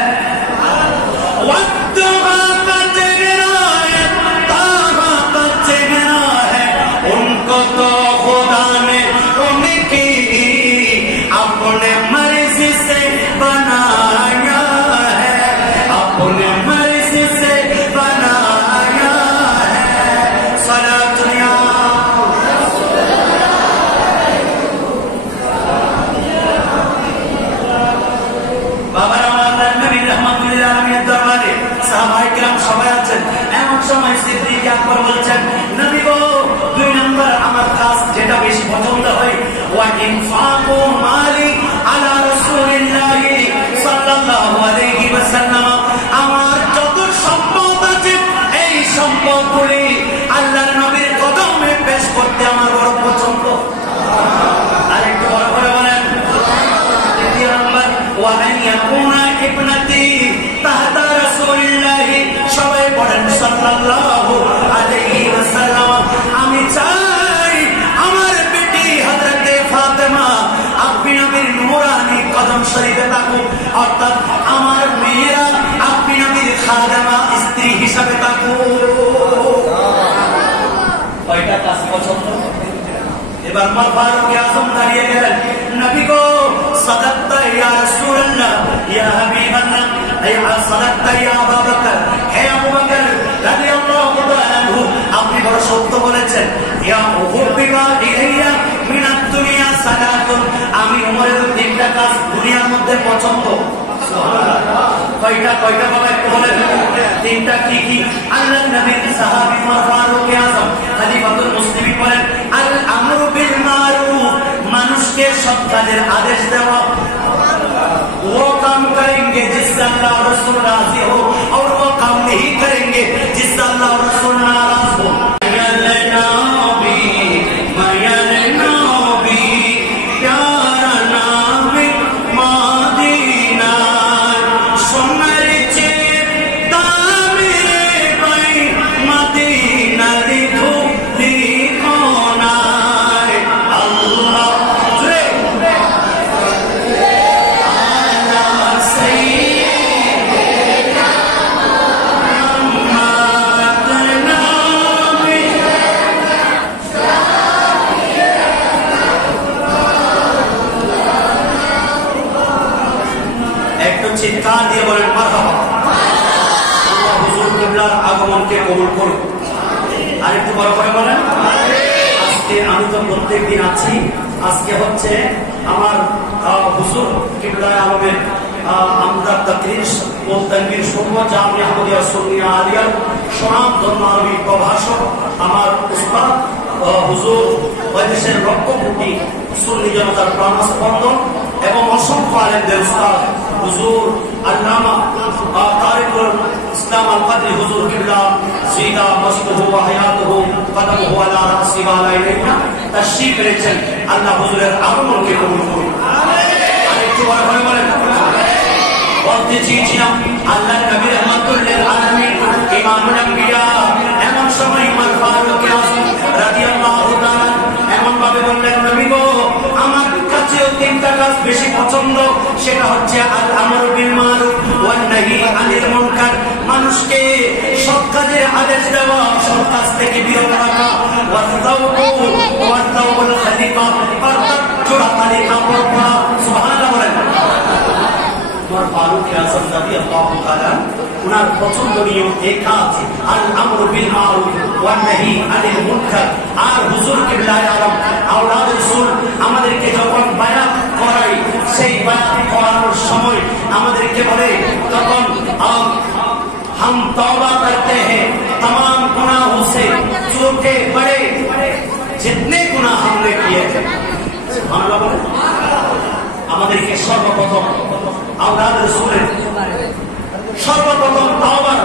ওয়াদুহা কা চেহারা হ্যায় তাহা কা চেহারা হ্যায়, উनको तो खुदा ने उनकी अपने मर्जी से बनाया है, अपने मर्जी से बनाया है। सलात या बाबा रमजान नबी रहमतुल्लाह आलमीর দরবারে সাহাবায়ে কিরাম সবাই আছেন। এমন সময় সিদ্দিক আকবর বলছেন, নবী গো, দুই নম্বর আমার কাজ যেটা বেশি পছন্দ হয়, ওয়া ইনফাকু মালি আলা রাসূলিল্লাহ সাল্লাল্লাহু আলাইহি ওয়াসাল্লাম, আমার যত সম্পদ আছে এই সম্পদগুলি আল্লাহর নবীর কদমে পেশ করতে আমার বড় পছন্দ। আরেকটু বড় করে বলেন, দ্বিতীয় নম্বর ওয়া আন ইয়াকুনা ইবনাতি তাহতা রাসূলিল্লাহ, সবাই পড়েন সাল্লাল্লাহু আলাইহি ওয়াসাল্লাম, আমি চাই আমার বেটি হযরতে ফাতেমা আপনি নবীর নূরানি কদম শরীফে থাকুক, অর্থাৎ আমার মেয়েরা আপনি নবীর খাদেমা স্ত্রী হিসাবে থাকুক। কয়টা কাজ পছন্দ? এবার মা ফারুক আযম দাঁড়িয়ে গেলেন, নবী গো, সাদাক্তা ইয়া রাসূলুল্লাহ ইয়া হাবিবাল্লাহ, ইয়া সাদাক্তা ইয়া আবু বকর, হে আবু বকর রাদিয়াল্লাহু তাআলা আনহু, আপনি বড় সত্য বলেছেন। ইয়া উহুব্বিবা ইলাইয়া মিনাদ দুনিয়া সালাতুন, আমি ওমরের তিনটা কাজ দুনিয়ার মধ্যে পছন্দ। সুবহানাল্লাহ। কয়টা কয়টা বাবা একটু বলেন, তিনটা কি কি? আল্লাহর নবীর সাহাবী মা ফারুক আযম খলিফাতুল মুসলিমিন বলেন, আল আমরু বিল মারুফ, মানুষকে সৎ কাজের আদেশ দেওয়া, वो काम करेंगे जिससे अल्लाह और रसूल राजी हो, और वो काम नहीं करेंगे जिससे अल्लाह और रसूल नाराज हो। চিৎকার দিয়ে বলেন মারহাবা। আল্লাহ হুজুর কিবলার আগমনকে কবুল করুন। আরেকটু বড় করে বলেন, আজকে আমি তো প্রত্যেকদিন আছি, আজকে হচ্ছে আমার হুজুর কিবলার আলমের আমরা তাকরীর ও তানবীর শুনবো, জামিয়া আহমদিয়া সুন্নিয়া আলিয়ার স্বনামধন্য আরবি প্রভাষক আমার উস্তাদ হুজুর দেশের লক্ষ কোটি সুন্নি জনতার প্রাণস্পন্দন এবং অসংখ্য আলেমদের উস্তাদ হুজুর আল্লামা তারিকুল ইসলাম আল কাদরি হুজুর কিবলা জিদা মসতুহু ওয়া হায়াতুহু কদমুহু আলা রাসি ওয়া আলাইহিনা তাশরীফ এনেছেন। আল্লাহ হুজুরের আগমনকে কবুল করুন। আরেকটু বড় করে বলেন, বলতে চেয়েছিলাম আল্লাহর নবী রাহমাতুল্লিল আলামিন ইমামুল আম্বিয়া, এমন সময় উমর ফারুক আযম রাদিয়াল্লাহু তাআলা এমন ভাবে বললেন, নবী গো, আমার কাছেও তিনটা কাজ বেশি পছন্দ, সেটা হচ্ছে আল আমরু বিল মারুফ ওয়ান নাহি আনিল মুনকার, মানুষকে সৎ কাজের আদেশ দেওয়া, সৎ কাজ থেকে বিরত রাখা, ওয়াসতাউবুল খলিফা, অর্থাৎ জোড়াতালি কাপড় পরা। সুবহানাল্লাহ বলেন। উমর ফারুক আযম রাদিয়াল্লাহু তাআলা উনার পছন্দনীয় এই কাজ আল আমরু বিল মারুফ ওয়ান নাহি আনিল মুনকার। আর হুজুর কিবলা আলম আওলাদ রাসূল আমাদেরকে যখন বায়াত করাই, সেই বায়াত করানোর সময় আমাদেরকে বলে, তখন हम तौबा करते हैं तमाम गुनाहों से, छोटे बड़े जितने गुनाह हमने किए थे। सुबहानाल्लाह বলেন। আমাদেরকে সর্বপ্রথম আওলাদ রাসূলের সর্বপ্রথম তাওবার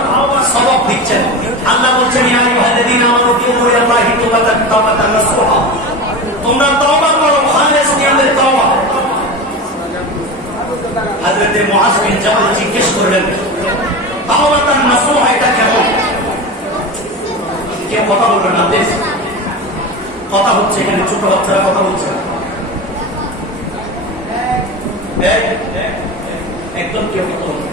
সবক দিচ্ছেন। আল্লাহ বলছেন, ইয়া আইয়ুহাল্লাযীনা আমানু তুবু ইলাল্লাহি তাওবাতান নাসুহা, তোমরা তওবা করো খালিস নিয়তে তওবা। হযরত মুআয বিন জাবাল জিজ্ঞেস করলেন, তাওবাতান নাসুহা এটা কেমন? কে কথা বলবেন না? কথা হচ্ছে এখানে, ছোট বাচ্চারা কথা বলছে। একদম কেউ কথা বলবে।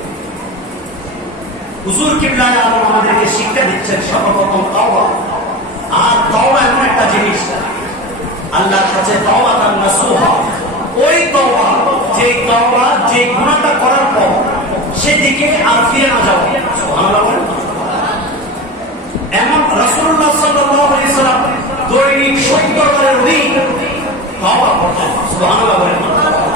হুজুর কিবলা আলম আমাদেরকে শিক্ষা দিচ্ছেন সর্বপ্রথম তাওবা। আর তাওবা এমন একটা জিনিস, আল্লাহর কাছে তাওবাতান নাসুহা, ওই তাওবা যে গুনাহটা করার পর সেদিকে আর ফিরে না যাওয়া। সুবহানাল্লাহ। এমন রাসূলুল্লাহ সাল্লাল্লাহু আলাইহি সাল্লাম দৈনিক 70 বারের অধিক তাওবা করতেন। সুবহানাল্লাহ।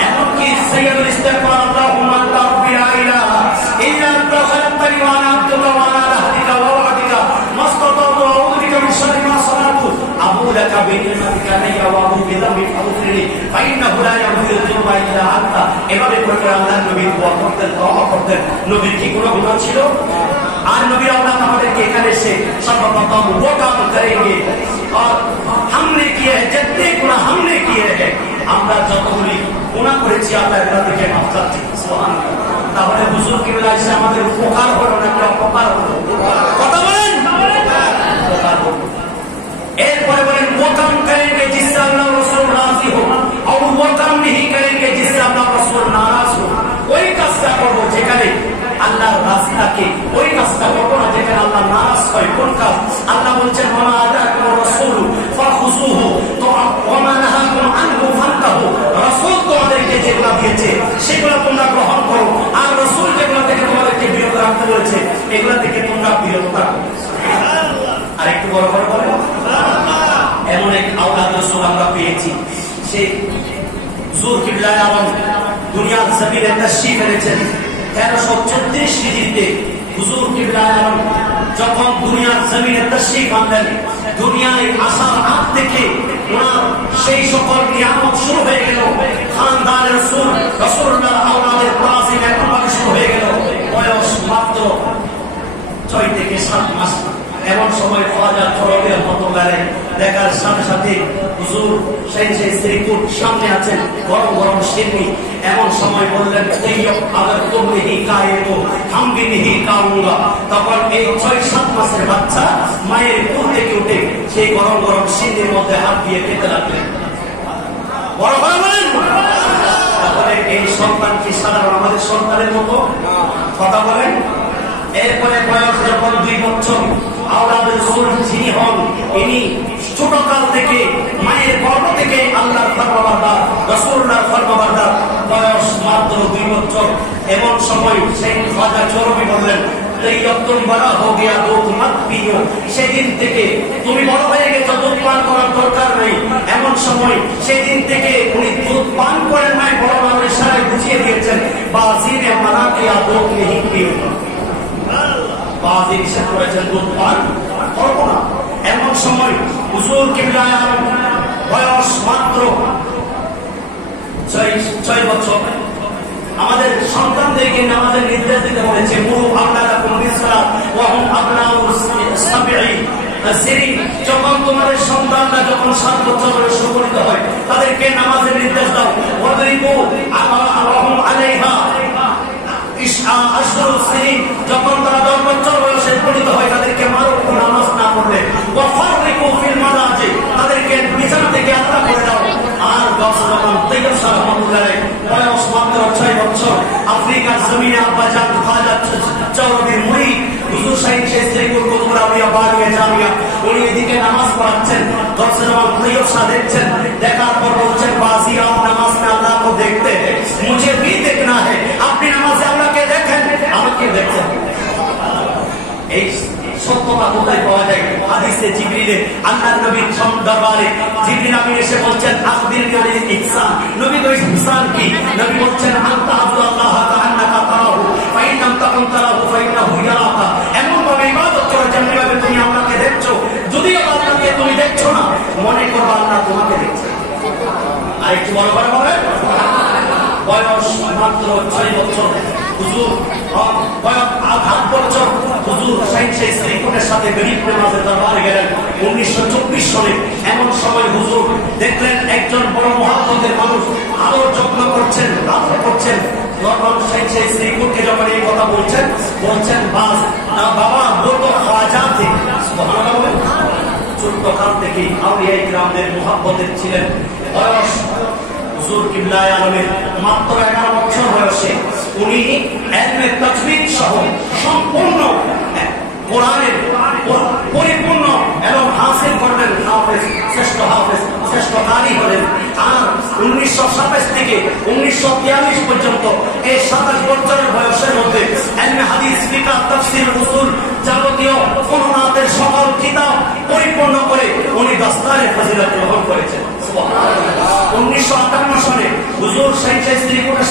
এমনকি সাইয়্যিদুল ইস্তিগফার আল্লাহুম্মা আনতা রাব্বি লা ইলাহা ইল্লা আনতা খালাকতানি ওয়া আনা আবদুকা ওয়া আনা আলা আহদিকা ওয়া ওয়া'দিকা মাসতাতা'তু আউযু বিকা মিন শাররি মা সানাতু আবু লাকা বিনি'মাতিকা আলাইয়া ওয়া আবু বিযামবি ফাগফিরলি ফাইন্নাহু লা ইয়াগফিরু যুনুবা ইল্লা আনতা। এভাবে করে আল্লাহর নবী দোয়া করতেন, তাওবা করতেন। নবীর কি কোনো গুনাহ ছিল? আর নবী আল্লাহ আমাদেরকে এখানে এসে সর্বপ্রথম वो काम करेंगे और हमने किए हैं जितने गुनाह हमने किए हैं, আমরা যতগুলি গুনাহ করেছি আল্লাহ এগুলো থেকে মাফ চাচ্ছি। সুবহানাল্লাহ। তাহলে হুজুর কিবলা এসে আমাদের উপকার হলো নাকি অপকার হলো? কথা বলেন। উপকার হলো। এরপরে বলেন वो काम करेंगे जिससे अल्लाह रसूल राजी हो और वो काम नहीं करेंगे जिससे अल्लाह रसूल नाराज हो। ওই কাজটা করব যেখানে আল্লাহর রাস্তাকে, ওই কাজটা করবো না যেখানে আল্লাহ নারাজ হয়। কোন কাজ? আল্লাহ বলছেন ওয়া আতাকুম রাসূল ফাখুযুহু তো ওয়া মা নাহাকুম আনহু ফান্তাহু। রাসূল তোমাদেরকে যেগুলো দিয়েছে সেগুলো তোমরা গ্রহণ করো, আর রাসূল যেগুলো থেকে তোমাদেরকে বিরত রাখতে বলেছে এগুলো থেকে তোমরা বিরত থাকো। সুবহানাল্লাহ। আর একটু বড় করে বলেন সুবহানাল্লাহ। এমন এক আওলাদ রাসূল আমরা পেয়েছি, সে হুজুর কিবলা আলম দুনিয়ার জমিনে তাশরীফ এনেছেন 1334 হিজরিতে। হুজুর কিবলা আলম যখন দুনিয়ার জমিনে তাশরীফ আনলেন, দুনিয়ায় আসার আগ থেকে ওনার সেই সকল নিয়ামত শুরু হয়ে গেল। খানদান রাসূল, রাসূলুল্লাহর আওলাদের তাজিম একবারে শুরু হয়ে গেল। বয়স মাত্র 6 থেকে 7 মাস। এমন সময় খাজা চরকের মতো বেড়ে দেখার সাথে সাথে হুজুর সেই শ্রীকুট সামনে আছেন, গরম গরম সিন্নি। এমন সময় বললেন আবার তুম নেহি কায়ে তো হাম ভি নেহি কাউঙ্গা। তখন এই 6-7 মাসের বাচ্চা মায়ের কোল থেকে উঠে সেই গরম গরম সিন্নির মধ্যে হাত দিয়ে খেতে লাগলেন। বড় বড় বলেন। তাহলে এই সন্তান কি সাধারণ আমাদের সন্তানের মতো? কথা বলেন। এরপরে বয়স যখন 2 বছর, আওলাদে রাসূল যিনি হন ইনি ছোটকাল থেকে মায়ের গর্ভ থেকে আল্লাহর ফরমাবরদার, রাসূলুল্লাহর ফরমাবরদার। বয়স মাত্র 2 বছর। এমন সময় সেই খাজা চরবি বললেন তুম বড় হো গিয়া দুধ মত পিও। সেদিন থেকে তুমি বড় হয়ে গেছো, দুধ পান করার দরকার নেই। এমন সময় সেদিন থেকে উনি দুধ পান করেন নাই, বড় মানুষের সাথে বুঝিয়ে দিয়েছেন বাজিরে মানা কিয়া দুধ নেহি পিও। বাজি নিষেধ করেছেন দুধ পান করবো না। এমন সময় হুজুর কিবলা আলম বয়স মাত্র 6 বছর। আমাদের সন্তানদেরকে নামাজের নির্দেশ দিতে বলেছে মুরু আওলাদাকুম বিসসালাত ওয়া হুম আবনাউ সাবঈ সিরিন। যখন তোমাদের সন্তানরা যখন 7 বছর বয়সে উপনীত হয় তাদেরকে নামাজের নির্দেশ দাও। ওয়াদরিবু আলাহুম আলাইহা আশরু সিরিন। যখন তারা 10 বছর বয়সে উপনীত হয় তাদেরকে মারো, নামাজ না পড়লে। ওয়াফাররিকু ফিল মাদাজি, তাদেরকে বিছানা থেকে আলাদা করে দাও। আর গসলাম তৈয়ব সাহেব রহমাতুল্লাহ বয়স মাত্র 6 বছর। আফ্রিকার জমিনে আব্বাজান খাজা চৌধুরীর মুরিদ হুজুর সাইদ শেখুল কুতুব রাবিয়া বানিয়া জামিয়া, উনি এদিকে নামাজ পড়াচ্ছেন। গসলাম তৈয়ব সাহেব দেখছেন, দেখার পর বলছেন বাজি আপ নামাজ में अल्लाह को देखते हैं, मुझे भी देखना है। আপনি নামাজে আল্লাহকে দেখেন, আমাকে দেখেন। এই সত্যতা কোথায় পাওয়া যায়? হাদিসে জিবরিলে আল্লাহর নবীর দরবারে জিবরিল আমিন এসে বলছেন আখবিরনি আনিল ইহসান। নবী তো ইহসান কি? নবী বলছেন আনতা আবদুল্লাহ কাআন্নাকা তারাহু ফাইন লাম তাকুন তারাহু ফাইন্নাহু ইয়ারাকা। এমন ভাবে ইবাদত করো যেভাবে তুমি আল্লাহকে দেখছো। যদিও আল্লাহকে তুমি দেখছো না, মনে করো আল্লাহ তোমাকে দেখছে। আর একটু বড় করে বলেন। বয়স মাত্র 6 বছর। হুজুর বয়স 8 বছর। হুজুর সাইন্সের রিপোর্টের সাথে গরিব নামাজের দরবারে গেলেন 1924 সালে। এমন সময় হুজুর দেখলেন একজন বড় মহাদ্দেশের মানুষ আলোর যত্ন করছেন, রাত্র করছেন। তখন সেই শ্রীপুরকে যখন এই কথা বলছেন বাস বাবা वो तो ख्वाजा थे সুবহানাল্লাহ বলেন ছোট্টখান থেকে আউলিয়া ইকরামদের মুহাব্বতের ছিলেন বয়স হুজুর কিবলা আলমের মাত্র 11 বছর বয়সে উনি ইলমে তাজবিদ সহ সম্পূর্ণ কোরআনের পরিপূর্ণ এবং হাসিল করলেন হাফেজ শ্রেষ্ঠ কারি হলেন। আর 1927 থেকে 1943 পর্যন্ত এই 27 বছরের বয়সের মধ্যে ইলমে হাদিস ফিকহ তাফসীর উসুল যাবতীয় ফুরুনাতের সকল কিতাব পরিপূর্ণ করে উনি দস্তারে ফজিলত গ্রহণ করেছেন। সুবহানাল্লাহ। 1958 সালে হুজুর শাইখ শ্রীপুরের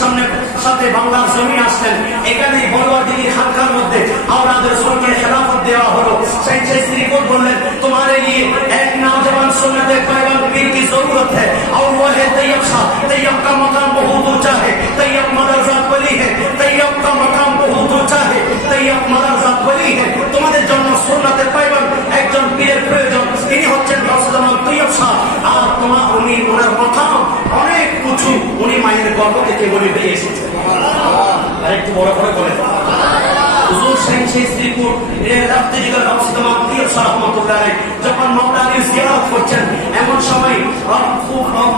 সাথে বাংলার জমি আসলেন। এখানে বড়ুয়াদিঘির খানকার মধ্যে আওলাদ রাসূলকে খেলাফত দেওয়া হলো। শাইখ শ্রীপুর বললেন तुम्हारे लिए एक नौजवान सुन्नत पैगंबर पीर की जरूरत है और वो है तैयब शाह। तैयब का मकाम बहुत ऊंचा है, तैयब मदरजात वली है, तैयब का मकाम बहुत ऊंचा है, तैयब मदरजात वली है। তোমাদের জন্য সুন্নতের पैगंबर একজন পীরের প্রয়োজন, তিনি হচ্ছেন গাউসুল তৈয়ব শাহ। আর উনি ওনার মাকাম অনেক উঁচু, উনি মায়ের গর্ভ থেকে উনি বেরিয়ে এসেছেন। আর একটু বড় করে বলেন হুজুর শাইখ শ্রীপুর এর রাতে জিগর গাউসুল তৈয়ব শাহ রহমাতুল্লাহ আলাইহি যখন মাওলা আলীর জিয়ারত করছেন, এমন সময়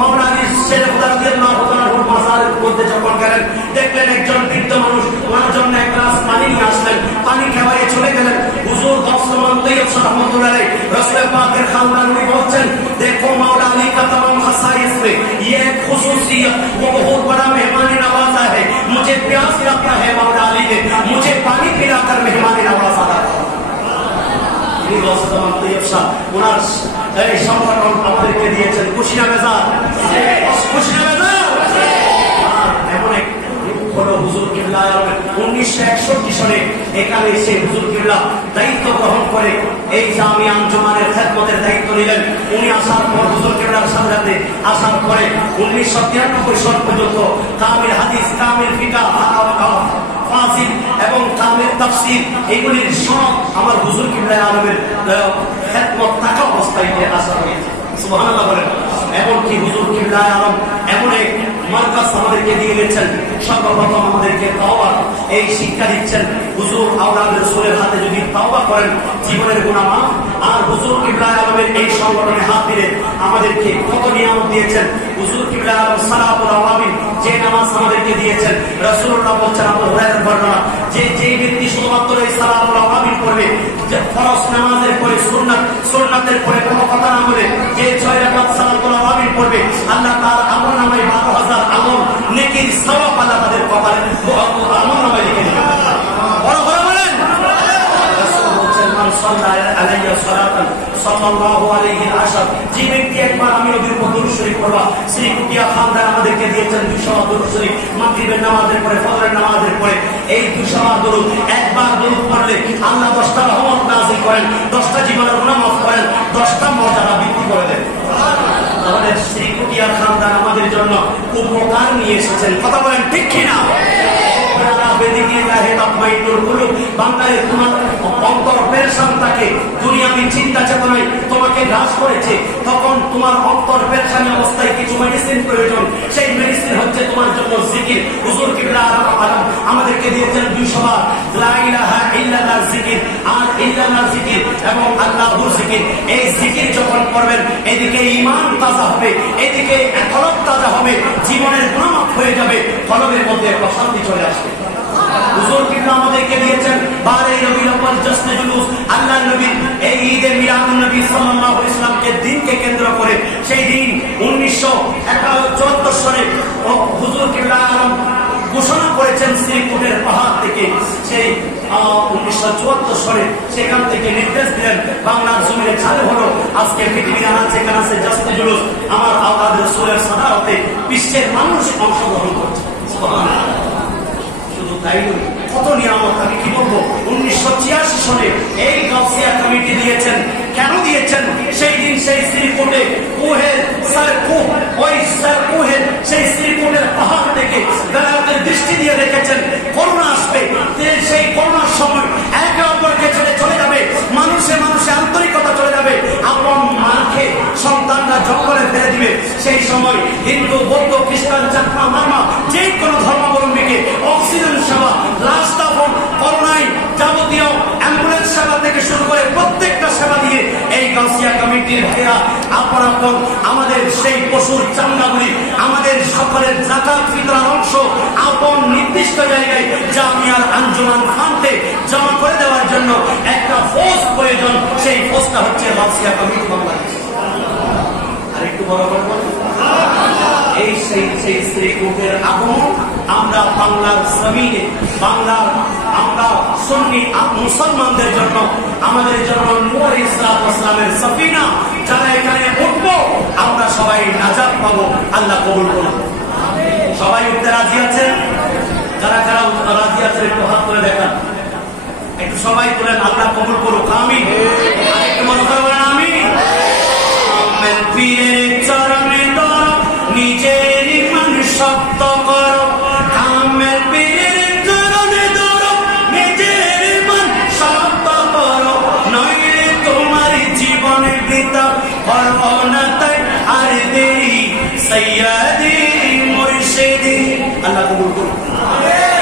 মাওলা আলীর শের রাদিয়াল্লাহু তাআলার মাজারের মধ্যে যখন গেলেন, দেখলেন একজন বৃদ্ধ মানুষ ওনার জন্য এক গ্লাস পানি নিয়ে আসলেন। পানি খাওয়াইয়ে চলে গেলেন। হুজুর গাউসুল তৈয়ব শাহ রহমাতুল্লাহ আলাইহি রাসূল পাকের খানদান में বলছেন, देखो मौला अली का तमाम खसाइस में ये एक खुसूसियत, वो बहुत बड़ा मेहमान नवाजा है। मुझे प्यास लगता है मौला अली ने मुझे पानी पिलाकर मेहमान नवाजा था। ওনার এই সংগঠন আমাদেরকে দিয়েছেন কুশিনা মেজার, কুশিনা মেজার। এমন এক হলো হুজুর কিবলা আলমের 1961 সালে এখানে এসে হুজুর কিবলা দায়িত্ব গ্রহণ করে এই জামিয়া আঞ্জুমানের খেদমতের দায়িত্ব নিলেন। উনি আসার পর হুজুর কিবলার সাথে আসার পরে 1993 সাল পর্যন্ত কামিল হাদিস, কামিল ফিকহ, ফাজিল এবং কামিল তাফসীর এগুলির সনদ আমার হুজুর কিবলা আলমের খেদমত থাকা অবস্থায় আসা হয়েছে। সুবহানাল্লাহ বলেন। এমনকি হুজুর কিবলা আলম এমন এক মার্কাজ আমাদেরকে দিয়ে গেছেন, সর্বপ্রথম আমাদেরকে তাওবা এই শিক্ষা দিচ্ছেন। হুজুর আওলাদ রাসূলের হাতে যদি তাওবা করেন জীবনের গুনাহ মাফ। আর হুজুর কিবলা আলমের এই সংগঠনে হাত দিলে আমাদেরকে কত নিয়ামত দিয়েছেন। হুজুর কিবলা আলম সালাতুল আওয়াবিন যে নামাজ আমাদেরকে দিয়েছেন, রাসূলুল্লাহ বলেছেন আবু হুরায়রার বর্ণনা, যে ব্যক্তি শুধুমাত্র এই সালাতুল আওয়াবিন পড়বে, যে ফরজ নামাজের পরে সুন্নাতের পরে কোনো কথা না বলে যে 6 রাকাত সালাতুল আওয়াবিন পড়বে, আল্লাহ তাআলা আমলনামায় 12,000 আমল নেকির সওয়াব আল্লাহ তাদের কপালে আমলনামায় লিখে দিবেন। বড় বড় বলেন রাসূল বলেছেন মান সাল্লাল্লাহু আলাইহি সাল্লাতান সাল্লাল্লাহু আলাইহি আশর, যে ব্যক্তি একবার আমি নবীর উপর দরুদ শরীফ পড়বা, শ্রী কুটিয়া খানদান আমাদেরকে দিয়েছেন 200 দরুদ শরীফ। মাগরিবের নামাজের পরে, ফজরের নামাজের পরে এই 200 দরুদ একবার দরুদ পড়লে আল্লাহ 10টা রহমত নাযিল করেন, 10টা জীবনের গুনাহ মাফ করেন, 10টা মর্যাদা বৃদ্ধি করে দেন। আমাদের শ্রী কুটিয়া খানদান আমাদের জন্য উপকার নিয়ে এসেছেন। কথা বলেন ঠিক কিনা? বাংলায় তোমার অন্তর পেরেশান থাকে, দুনিয়াবি চিন্তা চেতনায় তোমাকে গ্রাস করেছে, তখন তোমার অন্তর পেরেশানি অবস্থায় কিছু মেডিসিন প্রয়োজন। সেই মেডিসিন হচ্ছে তোমার জন্য জিকির। হুজুর কিবলা আলম আমাদেরকে দিয়েছেন 200 বার লা ইলাহা ইল্লাল্লাহ জিকির আর ইল্লাল্লাহ জিকির এবং আল্লাহুর জিকির। এই জিকির যখন করবেন এদিকে ঈমান তাজা হবে, এদিকে কলব তাজা হবে, জীবনের গুনাহ মাফ হয়ে যাবে, কলবের মধ্যে প্রশান্তি চলে আসবে। হুজুর কিবলা আমাদেরকে দিয়েছেন 12 রবিউল আউয়াল জশ্নে জুলুস, আল্লাহর নবী এই ঈদে মিলাদুন নবী সাল্লাল্লাহু আলাইহি ওয়াসাল্লামকে দিনকে কেন্দ্র করে সেই দিন 1974 সালে হুজুর কিবলা আলম ঘোষণা করেছেন শ্রীপুরের পাহাড় থেকে। সেই 1974 সালে সেখান থেকে নির্দেশ দিলেন, বাংলার জমিনে চালু হলো। আজকে পৃথিবীর আনাচে কানাচে জশ্নে জুলুস আমার আওলাদ রাসূলের সাদাতে বিশ্বের মানুষ অংশগ্রহণ করছে। সুবহানাল্লাহ। তাই কত নিয়ামত আমি কি বলবো। 1986 সালে এই গাউসিয়া কমিটি দিয়েছেন। কেন দিয়েছেন? সেই দিন সেই শ্রীপুরে কুহের ওই কুহের সেই শ্রীপুরের পাহাড় থেকে বেলায়েতের দৃষ্টি দিয়ে রেখেছেন করোনা আসবে, সেই করোনার সময় একে অপরকে ছেড়ে চলে যাবে, মানুষে আন্তরিকতা চলে যাবে, আপন মাকে সন্তানরা জঙ্গলে ফেলে দিবে। সেই সময় হিন্দু, বৌদ্ধ, খ্রিস্টান, চাকমা, মারমা যে কোনো ধর্মাবলম্বীকে এবং আমাদের সেই পশুর চামড়াগুলি আমাদের সকলের যাকাত ফিতরার অংশ আপন নির্দিষ্ট জায়গায় জামিয়ার আঞ্জুমান ফান্ডে জমা করে দেওয়ার জন্য একটা ফোর্স প্রয়োজন। সেই ফোর্সটা হচ্ছে গাউসিয়া কমিটি বাংলাদেশ। আর একটু বড় করে বলুন, এই সেই স্ত্রী গ্রুপের আগমন আমরা বাংলার জমিনে, বাংলার আমরা সুন্নি মুসলমানদের জন্য, আমাদের জন্য নূর ইসলামের সফিনা, যারা এখানে উঠবো আমরা সবাই নাজাত পাবো। আল্লাহ কবুল করুন। সবাই উঠতে রাজি আছেন? যারা যারা রাজি আছেন একটু হাত তুলে দেখান, একটু সবাই তুলেন। আল্লাহ কবুল করুক, আমিন। একটু মনে করে বলেন আমিন। পীরের চরণে ধরো, নিজের ইমান শক্ত করো। আমের পীরের চরণে ধরো, নিজের ইমান শক্ত করো, নইলে তোমার জীবনে বৃথা করো না তাই আর দেরি। সৈয়দি মুর্শিদি, আল্লাহ কবুল করুন।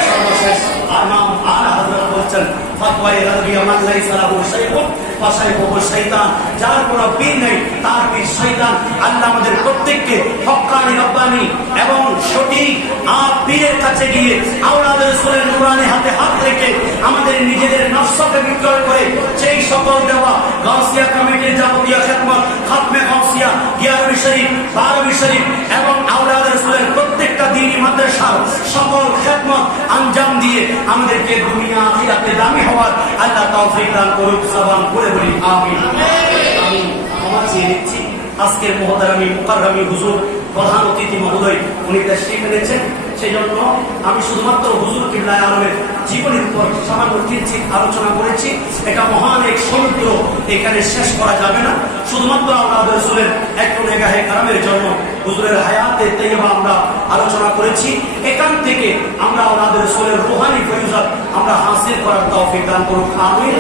সর্বশেষ ইমাম আলা হযরত বলছেন, ফাতওয়ায়ে রাবিয়া মান লাইসা লাহু শাইউন ফাশাইহুহু শাইতান, যার কোনো পীর নেই তার পীর শয়তান। আল্লাহ আমাদের প্রত্যেককে হক্কানি রব্বানি এবং সঠিক পীরের কাছে গিয়ে আওলাদ রাসূলের নূরানি হাতে হাত রেখে আমাদের নিজেদের নফসকে বিক্রয় করে সেই সকল দেওয়া গাউসিয়া কমিটির যাবতীয় খেদমত, খাতমে গাউসিয়া, গিয়ারবি শরীফ, বারবি শরীফ এবং আওলাদ রাসূলের প্রত্যেকটা দ্বীনি মাদ্রাসার সকল খেদমত আঞ্জাম দিয়ে আমাদেরকে দুনিয়া আখিরাতে দামি হওয়ার আল্লাহ তৌফিক দান করুক। সাবান করে বলি আমিন। আমি ক্ষমা চেয়ে নিচ্ছি। আজকের মুহতারামি মুকাররামি হুজুর প্রধান অতিথি মহোদয় উনি তাশরীফ এনেছেন, সেই জন্য আমি শুধুমাত্র হুজুর কিবলায়ে আলমের জীবনের উপর সামান্য কিঞ্চিত আলোচনা করেছি। এটা মহান এক সমুদ্র, এখানে শেষ করা যাবে না। শুধুমাত্র আওলাদ রাসূলের একটু নেগাহে কারামের জন্য হুজুরের হায়াতে তাইয়্যিবা আমরা আলোচনা করেছি। এখান থেকে আমরা আওলাদ রাসূলের রূহানি ফয়জাত আমরা হাসিল করার তৌফিক দান করুক, আমিন।